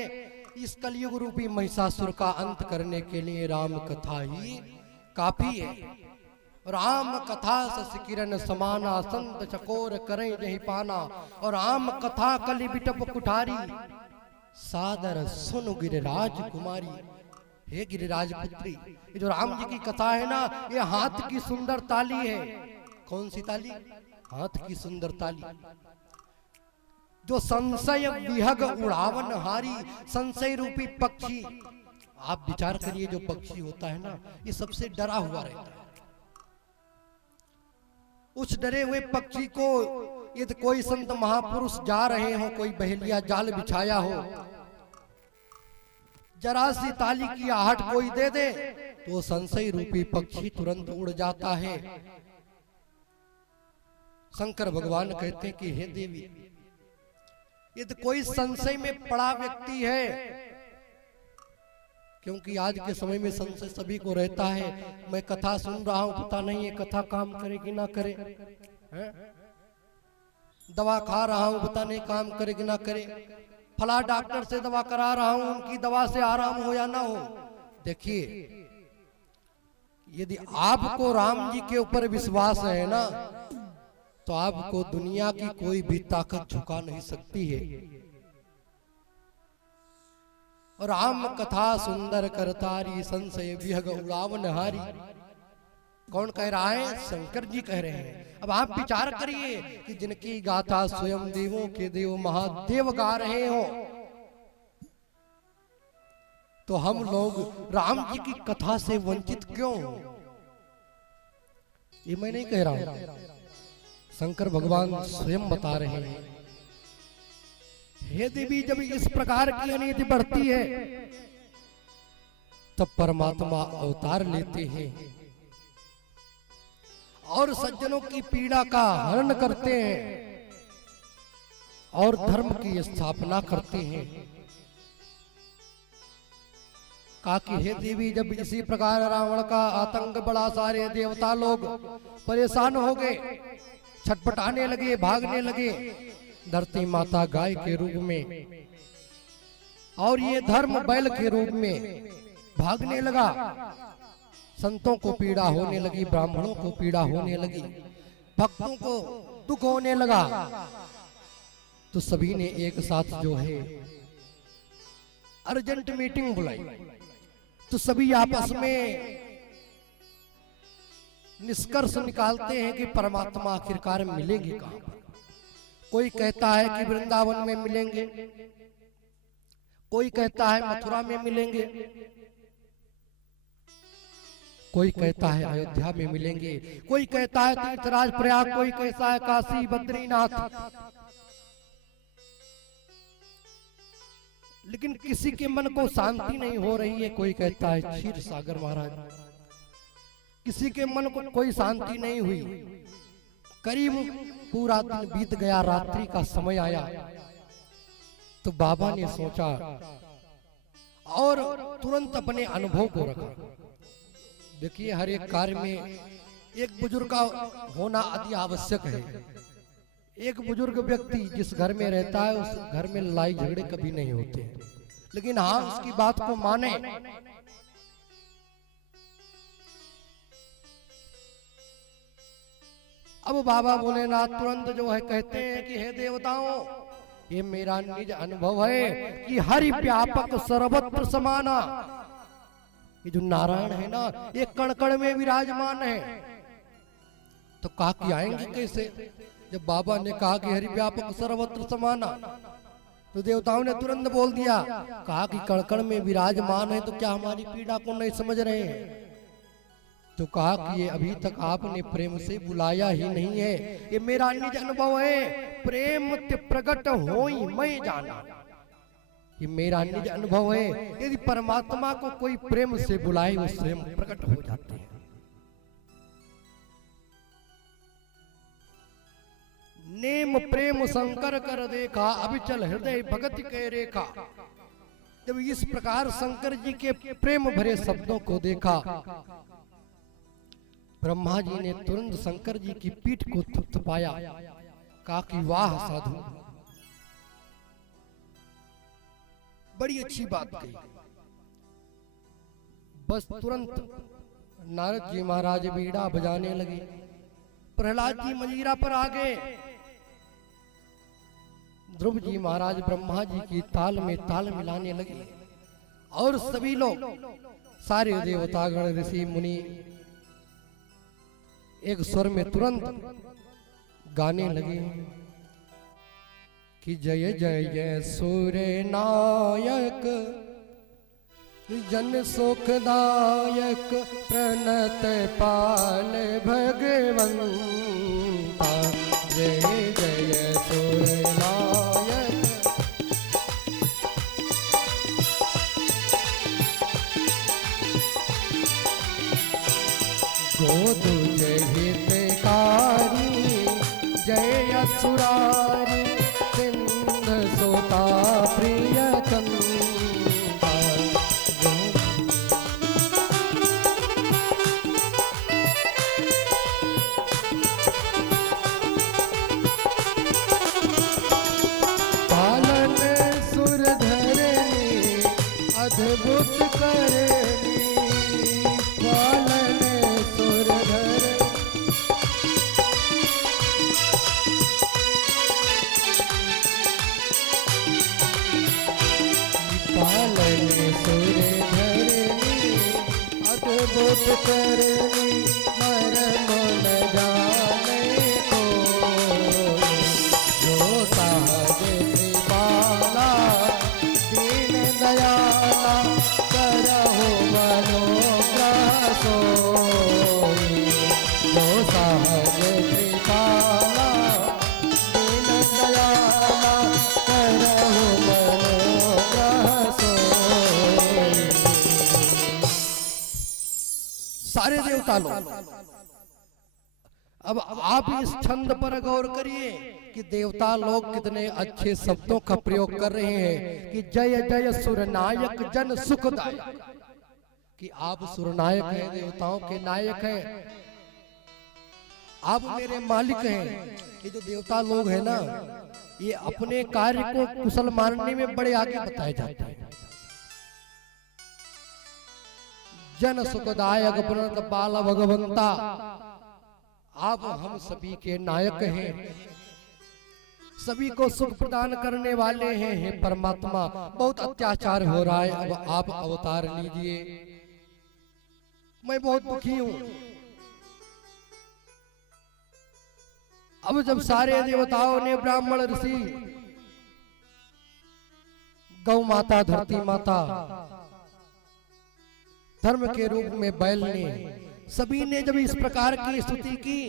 इस कलयुग रूपी महिषासुर का अंत करने के लिए राम कथा ही काफी है। राम कथा सस किरण समाना, संत चकोर करें जही पाना। और राम कथा कलि बिटप कुठारी, सादर सुन गिरिराज कुमारी। हे गिरिराज पुत्री, ये जो राम जी की कथा है ना, ये हाथ की सुंदर ताली है। कौन सी ताली? हाथ की सुंदर ताली, जो संशय विहग उड़ावन हारी। संशय रूपी पक्षी, आप विचार करिए, जो पक्षी होता है ना, ये सबसे डरा हुआ रहता है। उस डरे हुए पक्षी को यदि कोई संत महापुरुष जा रहे हो, कोई बहेलिया जाल बिछाया हो, जरा सी ताली की आहट कोई दे दे, तो संशय रूपी पक्षी तुरंत उड़ जाता है। शंकर भगवान कहते हैं कि हे देवी, यदि कोई संशय में पड़ा व्यक्ति है, क्योंकि आज के समय में संशय सभी को रहता है, मैं कथा सुन रहा हूं, पता नहीं ये कथा काम करे कि ना करे, है? दवा खा रहा हूं, पता नहीं काम करे कि ना करे, फला डॉक्टर से दवा करा रहा हूं, उनकी दवा से आराम हो या ना हो। देखिए, यदि आपको राम जी के ऊपर विश्वास है ना, तो आपको दुनिया की कोई भी ताकत झुका नहीं सकती है। और राम कथा सुंदर करतारी, संशय विहग उड़ावन हारी। कौन कह रहा है? शंकर जी कह रहे हैं। अब आप विचार करिए कि जिनकी गाथा स्वयं देवों के देव महादेव गा रहे हो, तो हम लोग राम जी की कथा से वंचित क्यों? ये मैं नहीं कह रहा हूं, शंकर भगवान स्वयं बता रहे हैं। हे देवी, जब इस प्रकार की अनिति बढ़ती है, तब परमात्मा अवतार लेते हैं और सज्जनों की पीड़ा का हरण करते हैं और धर्म की स्थापना करते हैं। कहा कि हे देवी, जब इसी प्रकार रावण का आतंक बढ़ा, सारे देवता लोग परेशान हो गए, छटपटाने लगे, भागने लगे। धरती माता गाय के रूप में और ये धर्म बैल के रूप में भागने लगा। संतों को पीड़ा होने लगी, ब्राह्मणों को पीड़ा होने लगी, भक्तों को दुख होने लगा। तो सभी ने एक साथ जो है अर्जेंट मीटिंग बुलाई। तो सभी आपस में निष्कर्ष निकालते हैं कि परमात्मा आखिरकार मिलेंगे कहां पर। कोई कहता है कि वृंदावन में मिलेंगे, कोई कहता है मथुरा में मिलेंगे, कोई कहता है अयोध्या में मिलेंगे, कोई कहता है तीर्थराज प्रयाग, कोई कहता है काशी बद्रीनाथ। लेकिन किसी के मन को शांति नहीं हो रही है। कोई कहता है क्षीर सागर महाराज, किसी के मन को कोई शांति नहीं हुई। करीब पूरा दिन बीत गया, रात्रि का समय आया, तो बाबा ने सोचा और तुरंत अपने अनुभव को रखा। देखिए, हर एक कार्य में एक बुजुर्ग का होना अति आवश्यक है। एक बुजुर्ग व्यक्ति जिस घर में रहता है, उस घर में लड़ाई झगड़े कभी नहीं होते, लेकिन हाँ, उसकी बात को माने। अब बाबा भोलेनाथ तुरंत जो है कहते हैं कि हे देवताओं, ये मेरा निज अनुभव है कि हरि व्यापक सर्वत्र समाना। ये जो नारायण है ना, ये कण कण में विराजमान है। तो कहा कि आएंगे कैसे? जब बाबा ने कहा कि हरि व्यापक सर्वत्र समाना, तो देवताओं ने तुरंत बोल दिया, कहा कि कण कण में विराजमान है, तो क्या हमारी पीड़ा को नहीं समझ रहे हैं? तो कहा कि ये अभी तक आपने प्रेम से बुलाया ही नहीं है। ये मेरा निज अनुभव है, प्रेम ते प्रकट होई मैं जाना। ये मेरा निज अनुभव है। यदि परमात्मा को कोई प्रेम से बुलाए, वो स्वयं प्रकट हो जाते हैं। नेम प्रेम शंकर कर देखा, अभिचल हृदय भगत के रेखा। जब इस प्रकार शंकर जी के प्रेम भरे शब्दों को देखा, ब्रह्मा जी ने तुरंत शंकर जी की पीठ को थपथपाया, कहा कि वाह साधु, बड़ी अच्छी बात कही। बस तुरंत नारद जी महाराज बीड़ा बजाने लगे, प्रहलाद जी मंजीरा पर आ गए, ध्रुव जी महाराज ब्रह्मा जी की ताल में ताल मिलाने लगे और सभी लोग, सारे देवतागण ऋषि मुनि एक स्वर में तुरंत गाने लगे कि जय जय सूर्य नायक जन सुखदायक प्रणत पाल भगवंता, जय जय सूर्य नायक। गोदु जय हितकारी जय असुरारी सिंध सोता प्रिय कंता। पालन सुर धरनी अद्भुत करनी, पालन सुर धरनी पालन सुर धरनी अद्भुत करनी, मरम न जाने को जो सहज कृपाला दीन दयाला करहु मनोग्रह सोई, जो सहज कृपाला दीन दयाला करहु मनोग्रह सोई। सारे देवता लोग अब आप इस छंद पर गौर करिए कि देवता लोग कितने अच्छे शब्दों का प्रयोग कर रहे हैं कि जय जय सुरनायक जन सुखदायक, कि आप सुरनायक हैं, देवताओं के नायक हैं, आप मेरे मालिक हैं। ये जो देवता लोग हैं ना, ये अपने कार्य को कुशल मानने में बड़े आगे बताए जाते हैं। जन सुखदायक प्रणत पाल भगवंता, आप हम सभी के नायक हैं, सभी को सुख प्रदान करने वाले हैं। हे परमात्मा, बहुत अत्याचार हो रहा है, अब आप अवतार लीजिए, मैं बहुत दुखी हूं। अब जब सारे देवताओं ने, ब्राह्मण ऋषि, गौ माता, धरती माता, धर्म के रूप में बैल ने, सभी ने जब इस प्रकार की स्तुति की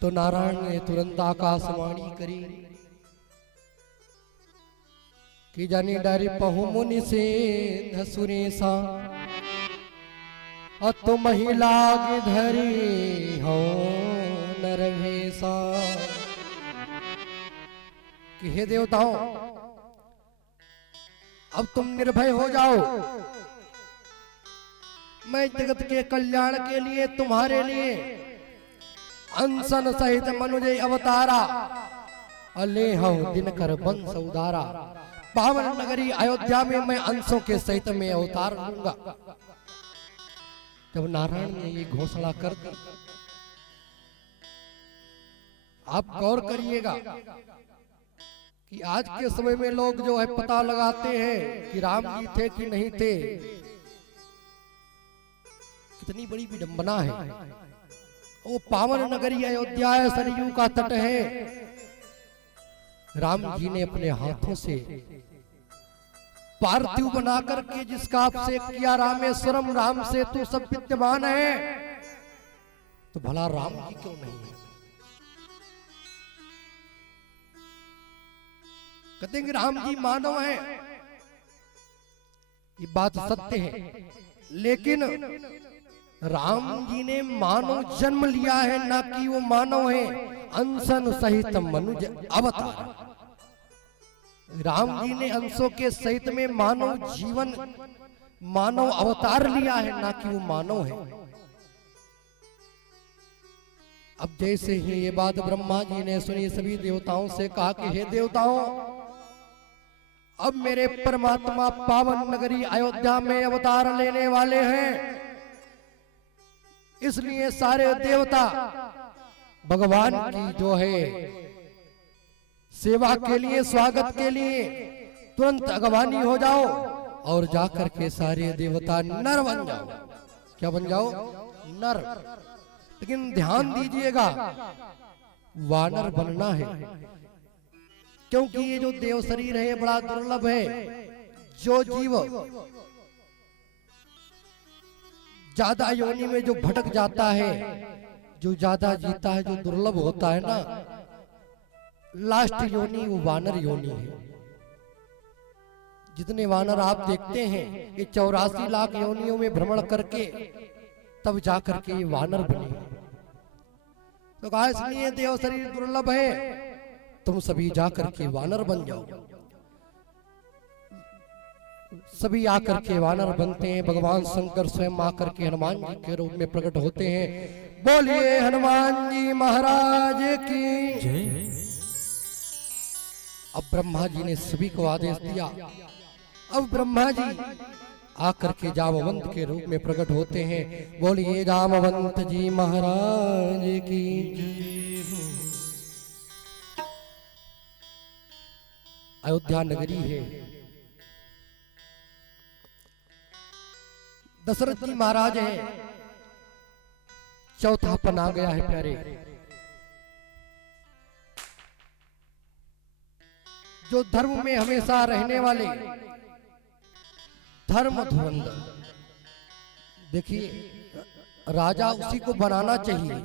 तो नारायण ने तुरंत आकाशवाणी करी कि जानी डारी पहु मुनि से धसुरेसा और तो महिला की धरी हो नरभेसा, कि हे देवताओं, अब तुम निर्भय हो जाओ, मैं जगत के कल्याण के लिए, तुम्हारे लिए अंसन सहित मनुजय अवतारा, अले हूं दिनकर वंश उदारा। पावन नगरी अयोध्या में मैं अंशों के सहित में अवतार लूंगा। जब नारायण ने ये घोषणा कर दी, आप गौर करिएगा कि आज के समय में लोग जो है पता लगाते हैं कि राम जी थे कि नहीं थे, कितनी बड़ी विडंबना है। वो पावन नगरी अयोध्या है, सरयू का तट है, राम जी ने अपने हाथों से पार्थिव बनाकर के जिसका आपसे किया रामेश्वरम, राम से तो सब विद्यमान है, तो भला राम जी क्यों नहीं है? कहते हैं कि राम जी मानव है, ये बात सत्य है, लेकिन राम जी ने मानव जन्म लिया है, ना कि वो मानव है अंशन सहित मनुज अवतार। राम जी ने अंशों के सहित में मानव जीवन, मानव अवतार लिया है, ना कि वो मानव है। अब जैसे ही ये बात ब्रह्मा जी ने सुनी, सभी देवताओं से कहा कि हे देवताओं, अब मेरे परमात्मा पावन नगरी अयोध्या में अवतार लेने वाले हैं, इसलिए सारे देवता भगवान की जो है सेवा के लिए, स्वागत के लिए तुरंत अगवानी हो जाओ और जाकर के सारे देवता नर बन जाओ। क्या बन जाओ? नर। लेकिन ध्यान दीजिएगा, वानर बनना है, क्योंकि ये जो देव शरीर है बड़ा दुर्लभ है। जो जीव ज्यादा योनि में जो भटक जाता है, जो ज्यादा जीता है, जो दुर्लभ होता है ना, लास्ट योनि वो वानर योनि है। जितने वानर आप देखते हैं ये 84 लाख योनियों में भ्रमण करके तब जाकर के ये वानर बने। तो कहा इसलिए देव शरीर दुर्लभ है, तुम सभी जाकर के वानर बन जाओ। सभी आकर के वानर बनते हैं। भगवान शंकर स्वयं आकर के हनुमान जी के रूप में प्रकट होते हैं। बोलिए हनुमान जी महाराज की। अब ब्रह्मा जी ने सभी को आदेश दिया। अब ब्रह्मा जी आकर के जामवंत के रूप में प्रकट होते हैं। बोलिए जामवंत जी महाराज की। अयोध्या नगरी है। दशरथ जी महाराज हैं, चौथापन आ गया है प्यारे। जो धर्म में हमेशा रहने वाले धर्म धुरंधर, देखिए राजा उसी को बनाना चाहिए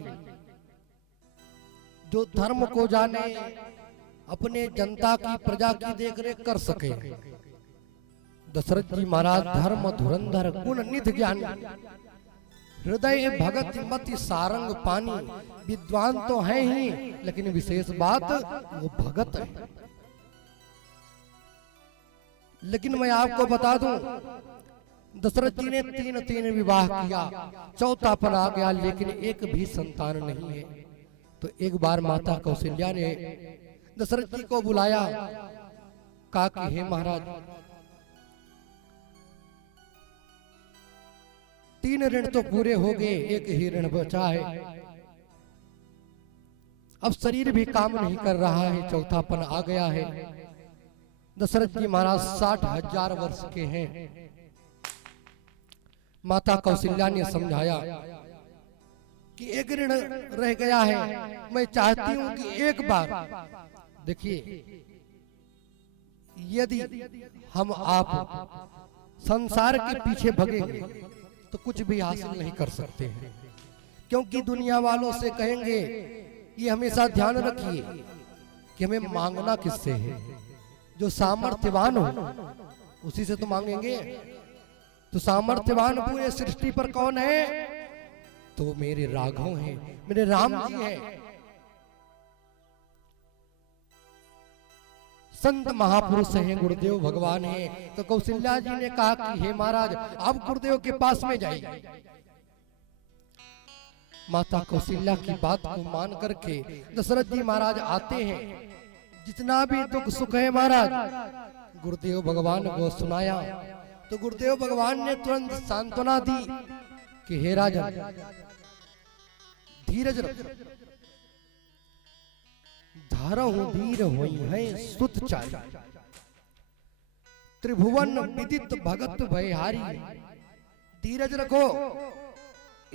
जो धर्म को जाने, अपने जनता की, प्रजा की देखरेख कर सके। दशरथ जी महाराज धर्म धुरंधर, गुण निधि ज्ञानी, हृदय भगत मति सारंग पानी। विद्वान तो है ही, लेकिन विशेष बात वो भगत है। लेकिन मैं आपको बता दूं, दशरथ जी ने तीन विवाह किया, चौथापन आ गया, लेकिन एक भी संतान नहीं है। तो एक बार माता कौशल्या ने दशरथ जी को बुलाया, कहा कि हे महाराज, 3 ऋण तो पूरे हो गए, एक ही ऋण बचा है। अब शरीर भी काम नहीं कर रहा है, चौथापन आ गया है। दशरथ जी महाराज 60,000 वर्ष के हैं। माता कौशल्या ने समझाया कि एक ऋण रह गया है, मैं चाहती हूं कि एक बार, देखिए यदि हम आप संसार के पीछे भगेंगे तो कुछ भी हासिल नहीं कर सकते हैं, क्योंकि दुनिया वालों से कहेंगे, ये हमेशा ध्यान रखिए कि हमें मांगना किससे है, जो सामर्थ्यवान हो उसी से तो मांगेंगे। तो सामर्थ्यवान पूरे सृष्टि पर कौन है? तो मेरे राघव हैं, मेरे राम जी हैं। संत महापुरुष हैं, गुरुदेव भगवान हैं। तो कौशल्या जी ने कहा कि हे महाराज, आप गुरुदेव के पास में जाइए। माता कौशल्या की बात को मान करके दशरथ जी महाराज आते हैं। जितना भी दुख सुख है महाराज, गुरुदेव भगवान को सुनाया। तो गुरुदेव भगवान ने तुरंत सांत्वना दी कि हे राजन, धीरज रख, धरहु धीर होई है सुत चारी, त्रिभुवन विदित भगत भयहारी। धीरज रखो,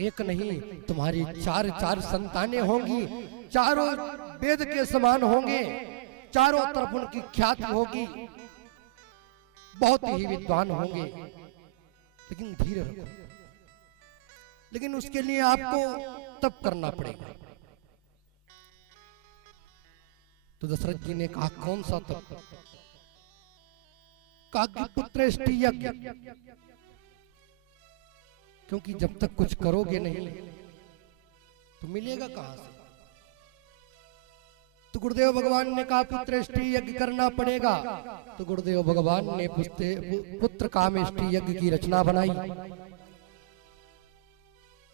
एक नहीं तुम्हारी 4 संतानें होंगी, चारों वेद के समान होंगे, चारों तरफ उनकी ख्याति होगी, बहुत ही विद्वान होंगे। लेकिन धीरे रखो, लेकिन उसके लिए आपको तप करना पड़ेगा। तो दशरथ जी ने कहा, कौन सा तप? कहा कि पुत्रेष्टि यज्ञ, क्योंकि जब तक कुछ करोगे नहीं तो मिलेगा कहां से। तो गुरुदेव भगवान ने कहा पुत्रेष्टि यज्ञ करना पड़ेगा। तो गुरुदेव भगवान ने पुत्र कामेष्टि यज्ञ की रचना बनाई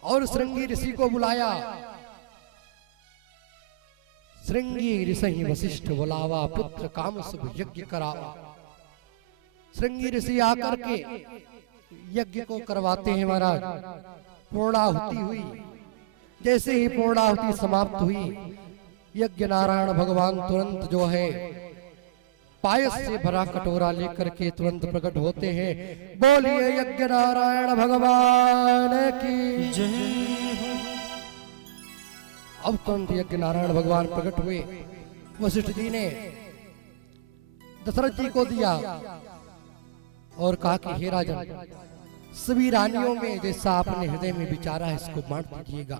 और श्रृंगी ऋषि को बुलाया। श्रृंगी ऋषि वशिष्ठ बुलावा, पुत्र काम शुभ यज्ञ करावा। श्रृंगी ऋषि आकर के यज्ञ को करवाते हैं महाराज। पूर्णाहुति हुई, जैसे ही पूर्णाहुति समाप्त हुई, यज्ञ नारायण भगवान तुरंत जो है पायस से भरा कटोरा लेकर के तुरंत प्रकट होते हैं। बोलिए यज्ञ नारायण भगवान की जय। अब तुरंत यज्ञ नारायण भगवान प्रकट हुए। वशिष्ठ जी ने दशरथ जी को दिया और कहा कि हे राजन, सभी रानियों में जैसा आपने हृदय में विचारा है इसको बांट दीजिएगा।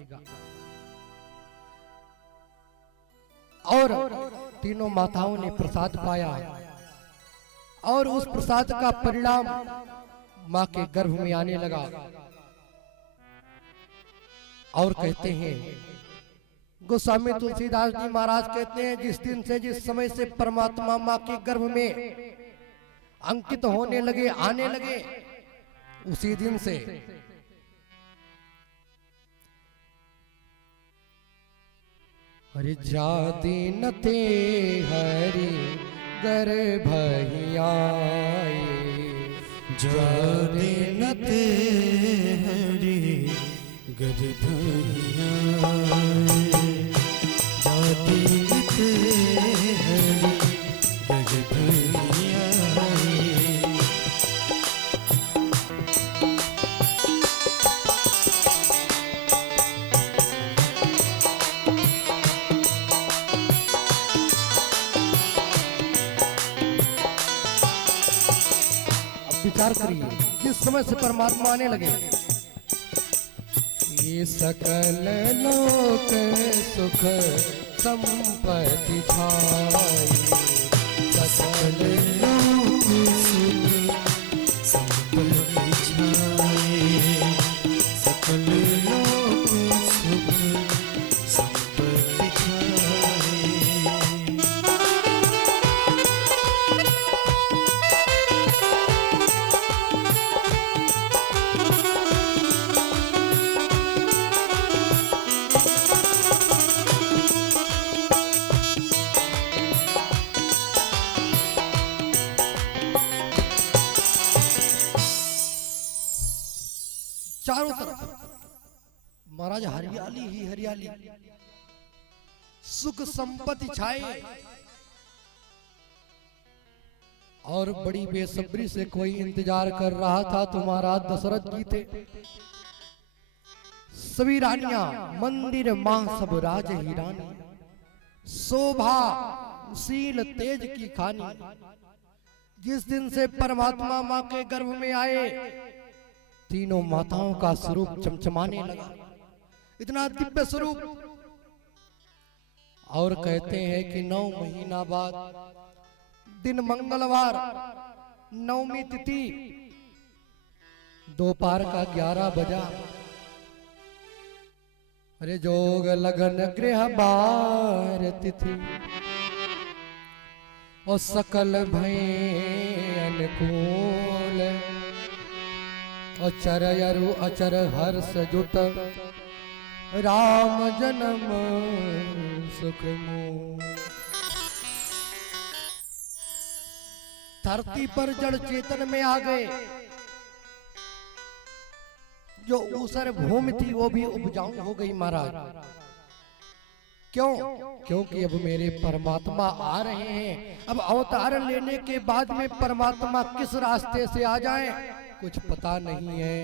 और तीनों माताओं ने प्रसाद पाया और उस प्रसाद का परिणाम मां के गर्भ में आने लगा। और कहते हैं गोस्वामी तुलसीदास जी महाराज कहते हैं, जिस दिन से, जिस समय से परमात्मा मां के गर्भ में अंकित होने लगे, आने लगे, उसी दिन से हरि जादीन ते हरि गर्भहियाए, जादीन ते हरि गर्भहियाए, जादीन ते हरि गर्भहियाए। विचार करिए, जिस समय से परमात्मा आने लगे, ये सकल लोक सुख संपत्ति छाई, सकल लोक सुख संपत्ति छाई, सकल लोक सुख संपत्ति छाई। चारों तरफ महाराज हरियाली ही हरियाली, सुख संपत्ति छाए। और बड़ी बेसब्री से कोई इंतजार कर रहा था तो महाराज दशरथ जी थे। सभी रानियां, मंदिर मां सब राज ही रानी, शोभा शील तेज की खानी। जिस दिन से परमात्मा मां के गर्भ में आए, तीनों माताओं का स्वरूप चमचमाने लगा, इतना दिव्य स्वरूप। और कहते हैं कि 9 महीना बाद दिन मंगलवार, नवमी तिथि, दोपहर का 11 बजा। अरे जोग लगन गृह बार तिथि, और सकल भय अनुकूल, अचर यरु अचर हर्ष जुट, राम जन्म सुख मूल। धरती पर जड़ चेतन में आ गए। जो ऊसर भूमि थी वो भी उपजाऊ हो गई महाराज। क्यों? क्योंकि अब मेरे परमात्मा आ रहे हैं। अब अवतार लेने के बाद में परमात्मा किस रास्ते से आ जाए कुछ पता नहीं है।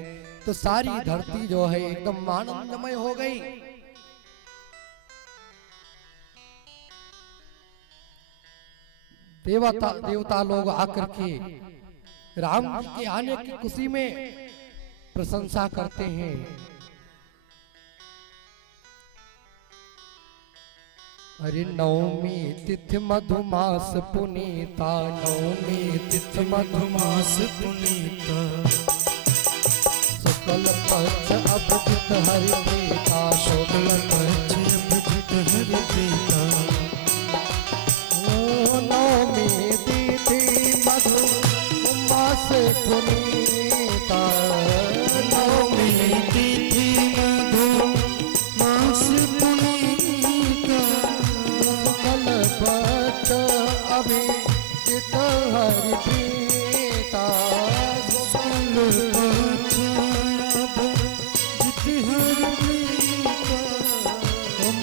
तो सारी धरती जो है एकदम आनंदमय हो गई। देवता लोग आकर के राम जी के आने की खुशी में प्रशंसा करते हैं। अरे नवमी तिथि मधुमास पुनीता, नवमी तिथि मधुमास पुनीता, शुक्ल पक्ष अभिजित हरि प्रीता, शुक्ल पक्ष अभिजित हरि प्रीता। नवमी तिथि मधुमास पुनीता, नवमी तिथि मधुमास पुनीता, शुक्ल पक्ष अभिजित हरि प्रीता। सीता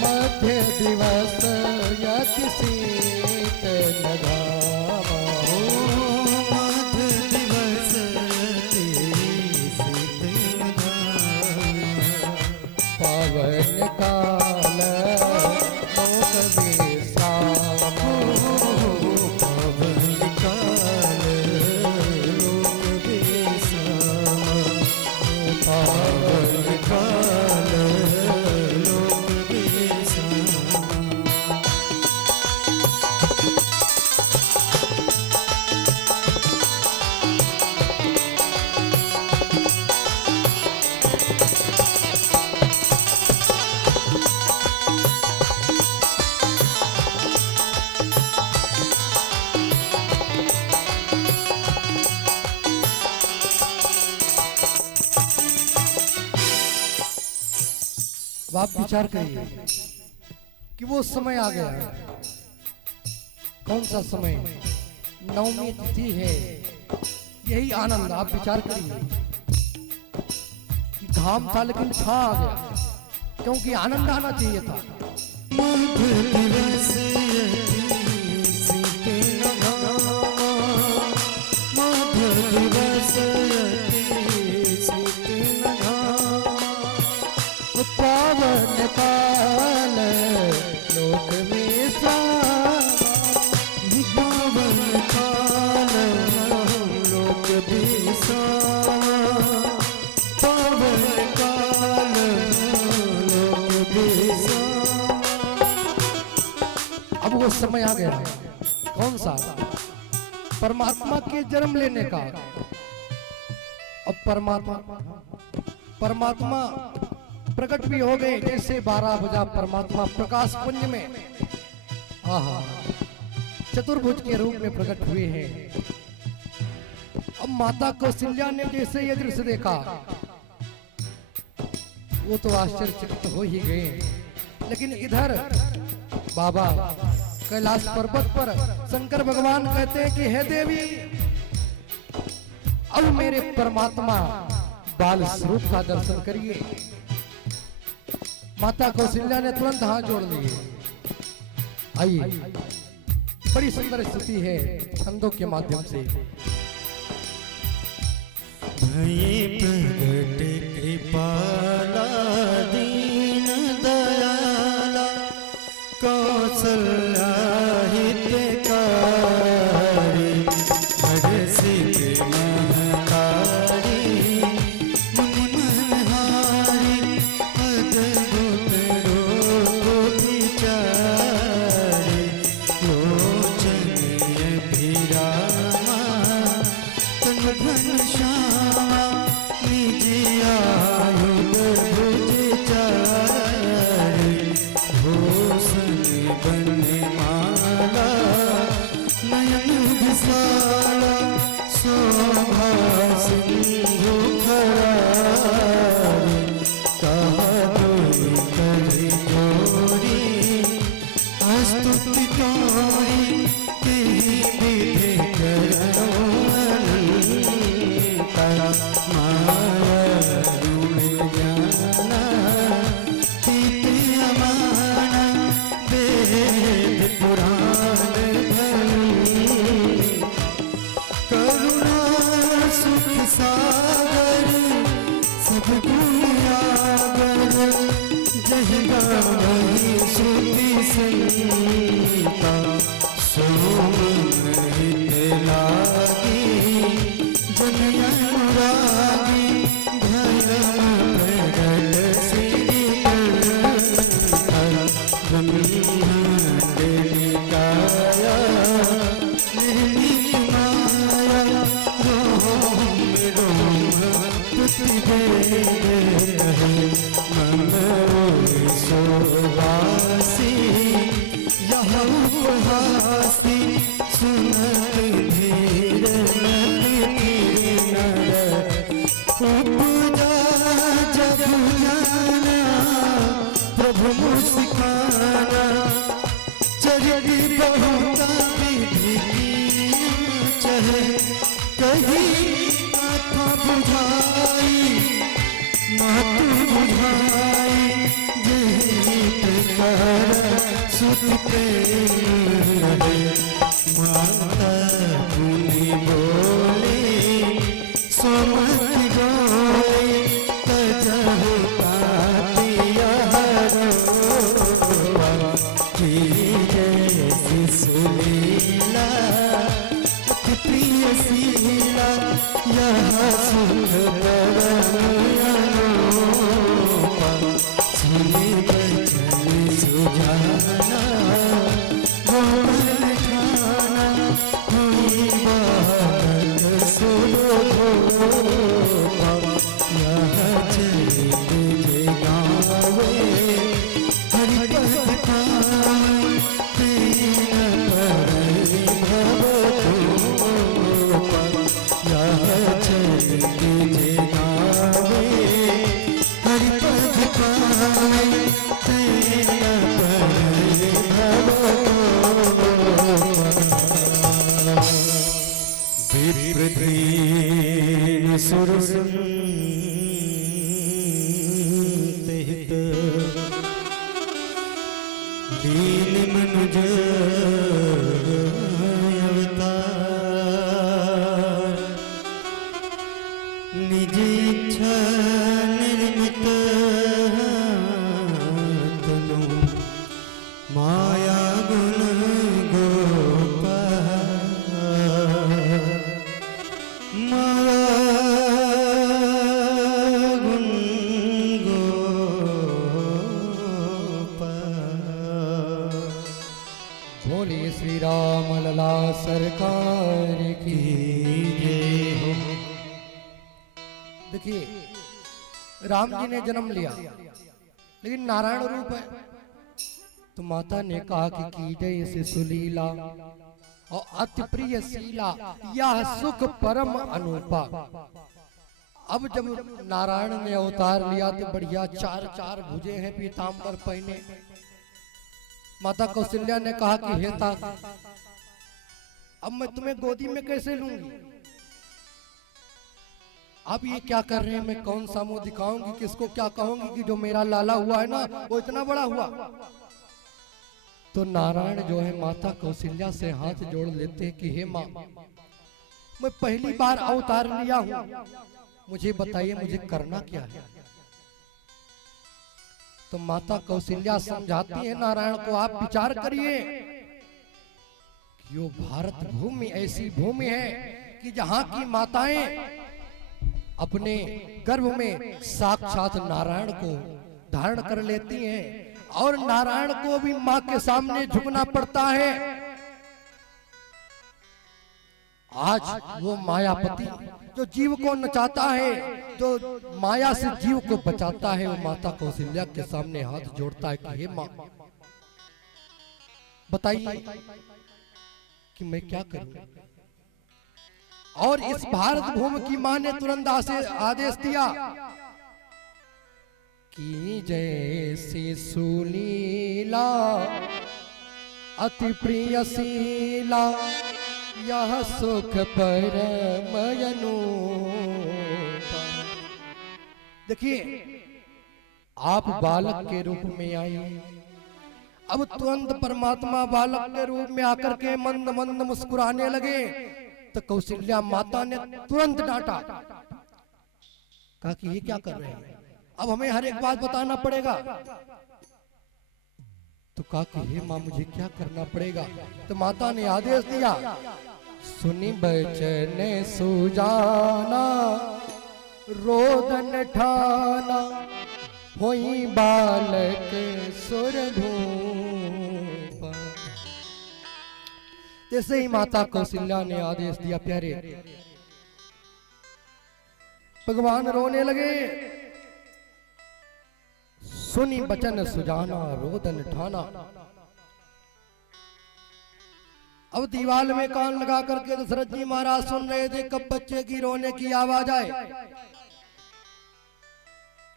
मध्य दिवस यति शीत लगावा पवन काल लोक विश्रामा अब आप विचार करिए कि वो समय आ गया है। कौन सा समय? नवमी तिथि है। यही आनंद। आप विचार करिए कि घाम था लेकिन छा आ गया, क्योंकि आनंद आना चाहिए था। पावन काल लोक विश्रामा पावन काल लोक विश्रामा पावन काल लोक विश्रामा। अब वो समय आ गया। कौन सा? परमात्मा के जन्म लेने का। अब परमात्मा प्रकट भी हो गए। जैसे 12 बजा परमात्मा प्रकाश पुंज में चतुर्भुज के रूप में प्रकट हुए हैं। अब माता कौशल्या ने जैसे ये दृश्य देखा, वो तो आश्चर्यचकित हो ही गए। लेकिन इधर बाबा कैलाश पर्वत पर शंकर भगवान कहते हैं कि हे देवी, अब मेरे परमात्मा बाल स्वरूप का दर्शन करिए। माता कौशल्या ने तुरंत हाथ जोड़ लिए। आइए, बड़ी सुंदर स्थिति है छंदों के माध्यम से। प्रगट कृपाला दीन दयाला कौशल्या हितकारी हरसित महकारी मुनि मनहारी अद्भुत रूप विचारी लोचन अभिरामा तन घनश्यामा निज आयुध भुज चारि भूषण बनमाला नयन विशाला शोभा सिंधु खरारी कादुरि करि जोरी स्तुति तोरी तेहि विधि करो माया जाना तीते अमाना वेद पुराण भरी करुणा सुख सागर सब गुण आगर जहि गावहि श्रुति संगीता सोमन हित लागी जन अनुरागी धर्म प्रगट श्री ब्रह्मांड निकाया निर्मित माया रोम रोम तुति वेद मम सोवासी यह उपहासी सुनत धीर उपजा जब जाना प्रभु मुस्काना चरगी बहुता विधि चहे कही माथा बुझाई माथा बुझाई जीत कर सुत प्रेम रहे माता पुनि बोले सोमत गाए तजहु तातिया रोवा की जैसी सुलीला अति प्रिय शीला यह सुख अनूपा सुने बचन सुजाना गोवन ठाना हुई बात सुलोभा यह चले तुझे गावे हरिपद पाए तेन परई भवतोपा यह चले तुझे गावे हरिपद पाए तेन परई भवतोपा विप्रधीन सुरसंहित दीन मनुज अवतार निज इच्छा निर्मित तनु माया गुण गोपाल माया गुण गोपाल बोले श्री राम लला सरकार की जय हो। देखिए राम जी ने जन्म लिया लेकिन नारायण रूप है, तो माता ने कहा कि कीजय से सुलीला और अति प्रिय शीला यह सुख परम अनूपा। अब जब नारायण ने अवतार लिया तो बढ़िया चार चार भुजे हैं पीताम्बर पहने। माता कौशल्या ने कहा कि हे ता अब मैं तुम्हें गोदी में कैसे लूंगी, अब ये क्या कर रहे हैं, मैं कौन सा मुंह दिखाऊंगी, किसको क्या कहूंगी कि जो मेरा लाला हुआ है ना वो इतना बड़ा हुआ। तो नारायण जो है माता कौशल्या से हाथ जोड़ लेते हैं कि हे माँ मैं पहली बार अवतार लिया हूं, मुझे बताइए मुझे करना क्या है। तो माता कौशल्या समझाती है नारायण को, आप विचार करिए कि यो भारत भूमि ऐसी भूमि है कि जहां की माताएं अपने गर्भ में साक्षात नारायण को धारण कर लेती हैं और नारायण को भी मां के सामने झुकना पड़ता है। आज वो मायापति जो जीव को नचाता है, जो माया से जीव को बचाता है, वो माता कौशल्या के सामने हाथ जोड़ता है कि हे मां बताइए कि मैं क्या करूं। और इस भारत भूमि की मां ने तुरंत आदेश दिया कि जैसी सुलीला अति प्रिय शीला यह सुख परम अनूपा। देखिए आप बालक के रूप में आई, अब तुरंत परमात्मा बालक के रूप में आकर के मंद मंद मुस्कुराने लगे। तो कौशल्या माता ने तुरंत डांटा, कहा कि ये क्या कर रहे हैं, अब हमें हर एक बात बताना पड़ेगा। तो कहा कि हे माँ मुझे क्या करना पड़ेगा। तो माता ने आदेश दिया, सुनी बचन सुजाना रोदन ठाना होई बालक सुरभूपा। जैसे ही माता कौशल्या ने आदेश दिया प्यारे भगवान रोने लगे। सुनी बचन सुजाना रोदन ठाना। अब दीवाल में कान लगा करके दशरथ जी महाराज सुन रहे थे कब बच्चे की रोने की आवाज आए।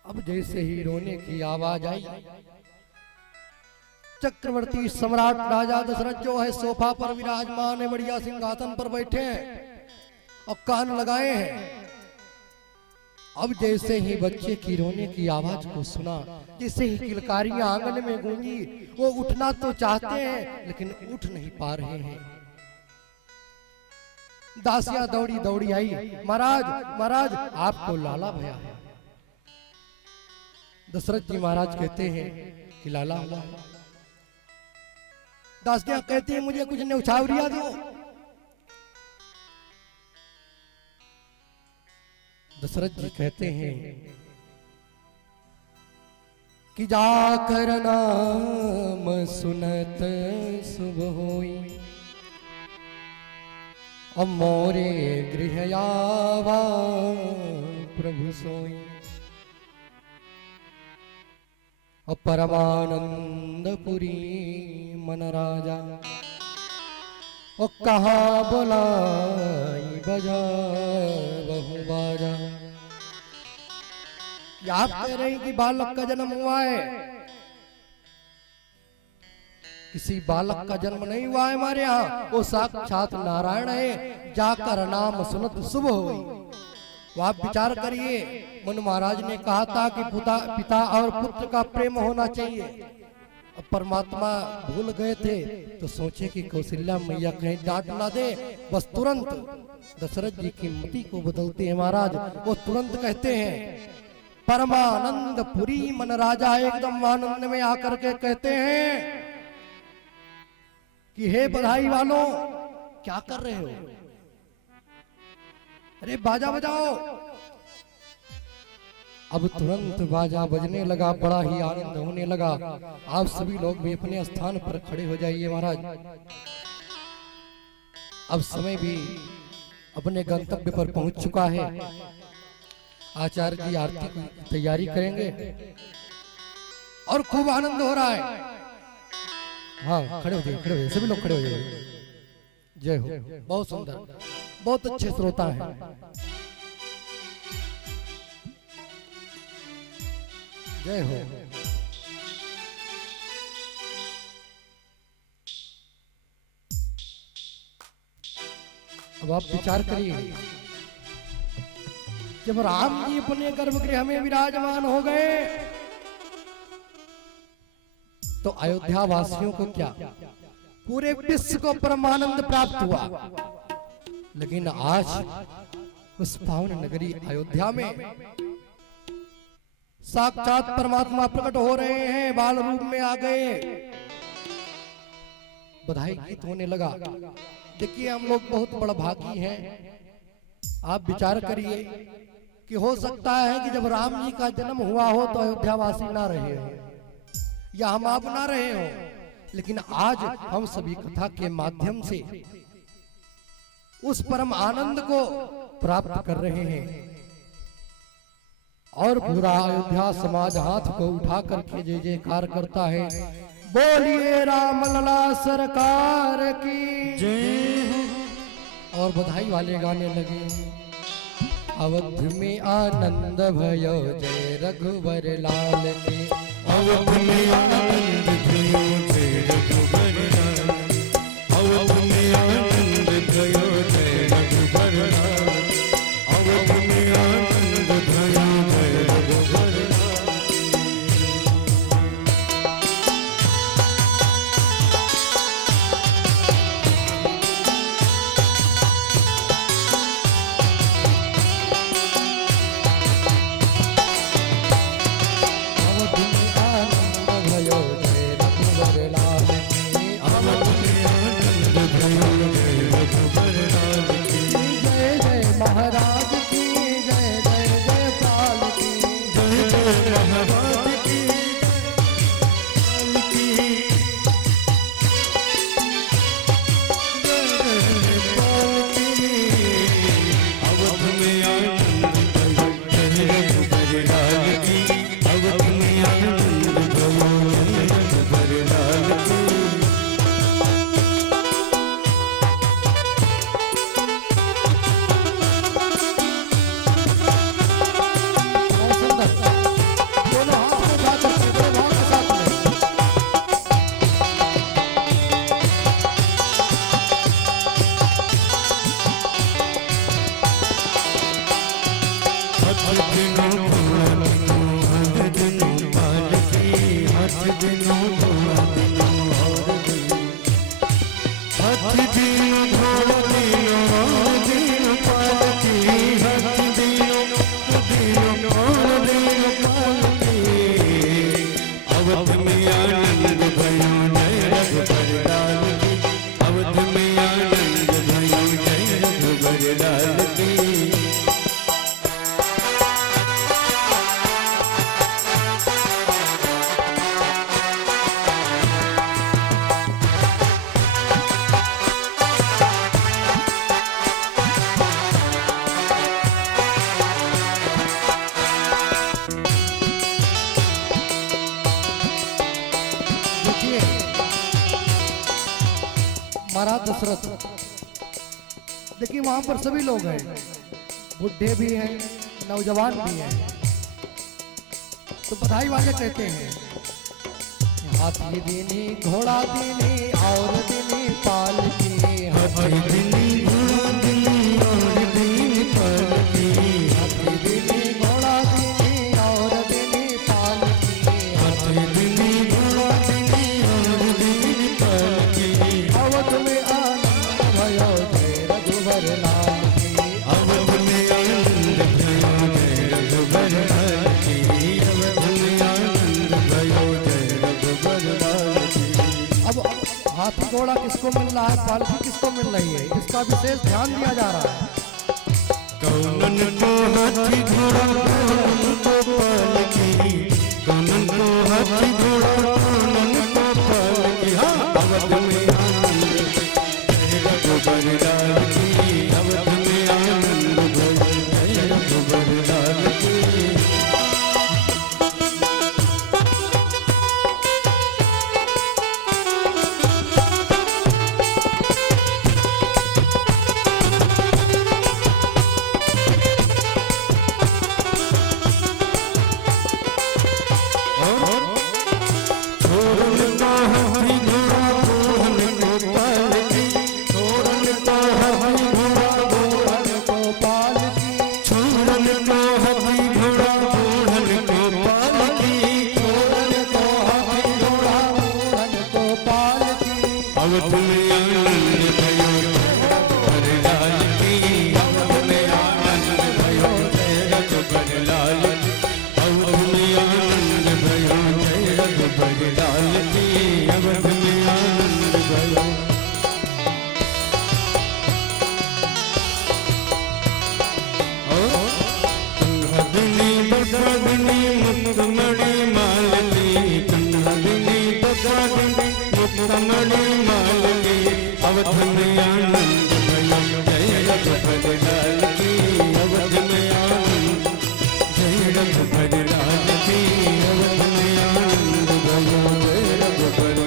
अब जैसे ही रोने की आवाज आई, चक्रवर्ती सम्राट राजा दशरथ जो है सोफा पर विराजमान है, बढ़िया सिंहासन पर बैठे हैं। और कान लगाए हैं। अब जैसे ही बच्चे की रोने की आवाज को सुना, जैसे ही किलकारियां आंगन में गूंजी, वो उठना तो चाहते हैं लेकिन उठ नहीं पा रहे हैं। दासियां दौड़ी दौड़ी आई, महाराज महाराज आपको लाला भया है। दशरथ जी महाराज कहते हैं कि लाला हुआ है। दासियां कहती हैं मुझे कुछ न्यौछावरिया दो। दशरथ जी कहते हैं कि जाकर नाम सुनत शुभ होई, अब मोरे गृह आवा प्रभु सोई। अब परमानंदपुरी मन राजा, और कहाँ बुलाई बजा बहु बाजा। आप कह रहे हैं कि बालक का जन्म हुआ है, किसी बालक का जन्म नहीं हुआ है हमारे यहाँ, वो साक्षात नारायण है। जाकर नाम सुनत शुभ होई। तो आप विचार करिए, मनु महाराज ने कहा था कि पिता और पुत्र का प्रेम होना चाहिए। अब परमात्मा भूल गए थे तो सोचे कि कौशल्या मैया कहीं डांट ना दे, बस तुरंत दशरथ जी की मति को बदलते हैं महाराज। वो तुरंत कहते हैं परमानंद पुरी मन राजा, एकदम आनंद में आकर के कहते हैं कि हे बधाई वालों, क्या कर रहे हो? अरे बाजा बजाओ। अब तुरंत बाजा बजने लगा, बड़ा ही आनंद होने लगा। आप सभी लोग भी अपने स्थान पर खड़े हो जाइए महाराज। अब समय भी अपने गंतव्य पर पहुंच चुका है। आचार्य जी आरती की तैयारी करेंगे और खूब आनंद हो रहा है। हाँ, खड़े हो जाइए, खड़े हो जाइए, सभी लोग खड़े हो जाइए। जय हो। बहुत सुंदर, बहुत अच्छे श्रोता हैं। जय हो। अब आप विचार करिए, जब राम जी अपने गर्भगृह में विराजमान हो गए तो अयोध्या वासियों को क्या, पूरे विश्व को परमानंद प्राप्त हुआ। लेकिन आज उस पावन नगरी अयोध्या में साक्षात परमात्मा प्रकट हो रहे हैं, बाल रूप में आ गए। बधाई गीत होने लगा। देखिए, हम लोग बहुत बड़ा भागी हैं। आप विचार करिए कि हो सकता है कि जब राम जी का जन्म हुआ हो तो अयोध्या वासी ना रहे हो, या हम आप ना रहे हो, लेकिन आज हम सभी कथा के माध्यम से उस परम आनंद को प्राप्त कर रहे हैं। और पूरा अयोध्या समाज हाथ को उठा करके जय जयकार करता है। बोलिए राम लला सरकार की जय। और बधाई वाले गाने लगे। अवध में आनंद भयो जय रघुवर लाल के, अवध में आनंद भयो जय रघुवर लाल, अवध में आनंद भयो जय रघुवर लाल, अवध में आनंद भयो जय रघुवर लाल। अवध में आनंद भयो जय दिनों घोड़ा दिनों हर दिनों पालकी हाथ दिनों घोड़ा दिनों और दिनों हाथ दिनों घोड़ा दिनों और दिनों पालकी हाथ दिनों दिनों और दिनों पालकी अवध में आनंद भयो जय रघुबर लाल की अवध में आनंद भयो जय रघुबर लाल की देखिए महाराज दशरथ, देखिए वहां पर सभी लोग हैं, बुढ़े भी हैं, नौजवान भी हैं। तो बधाई वाले कहते हैं हाथी दीनी घोड़ा दीनी और दीनी पालकी हाथी दिनी घोड़ा दिनी और दिनी पालकी हाथी दीनी घोड़ा दीनी और दीनी पालकी हाथी दिनी घोड़ा दिनी और दिनी पालकी अवध में आनंद भयो जय रघुबर लाल की अवध में आनंद भयो जय रघुबर लाल की अवध में आनंद भयो जय रघुबर लाल की अब हाथी घोड़ा किसको मिल रहा है, पालकी किसको मिल रही है, इसका विशेष ध्यान दिया जा रहा है। कौनन को हाथी घोड़ा कौनन को पालकी कौनन को हाथी घोड़ा कौनन को पालकी हाँ अवध में आनंद जय रघुबर लाल की अवध में आनंद भयो जय रघुबर लाल की छोड़न को हाथी घोड़ा घोड़न को पालकी छोड़न को हाथी घोड़ा घोड़न को पालकी छोड़न को हाथी घोड़ा घोड़न को पालकी घोड़न को हाथी घोड़ा घोड़न को पालकी अवध में आनंद भयो रघुबर लाल की अवध में आनंद भयो जय रघुबर लाल की अवध में आनंद भयो जय रघुबर लाल की अवध में आनंद भयो कन्हदिनी बदादिनी मुक्तमणि मालती कन्हदिनी बदादिनी मुक्तमणि मालती अवध में आनंद भयो जय रघुबर लाल की अवध में आनंद जय रघुबर लाल की अवध में आनंद भयो जय रघुबर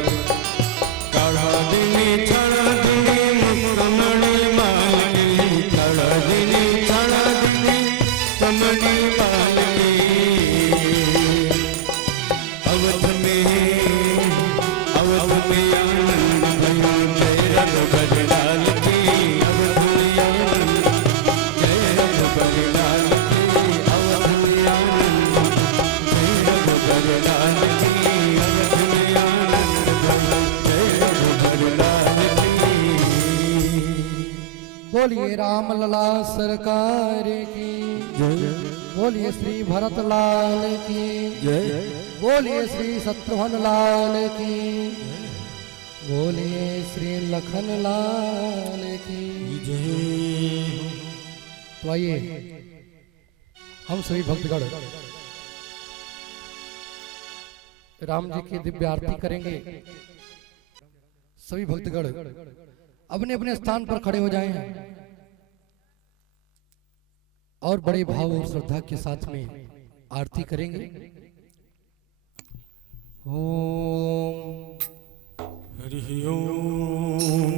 काढ़ा दिनी छड़ा दिनी मुक्तमणि मालती काढ़ा दिनी छड़ा दिनी कमणि मालती अवध में आनंद भयो जय रघुबर लाल की अवध में आनंद जय रघुबर लाल की अवध में आनंद जय रघुबर लाल की अवध में आनंद भयो जय रघुबर लाल की बोलिए राम लला सरकार की बोलिए श्री भरत लाल की बोलिए श्री शत्रुघ्न लाल की बोलिए श्री लखन लाल की। तो आइए हम सभी भक्तगण राम जी की दिव्य आरती करेंगे। सभी भक्तगण अपने अपने स्थान पर खड़े हो जाएं और बड़े भाव और श्रद्धा के साथ में आरती करेंगे। ओम हरि ओम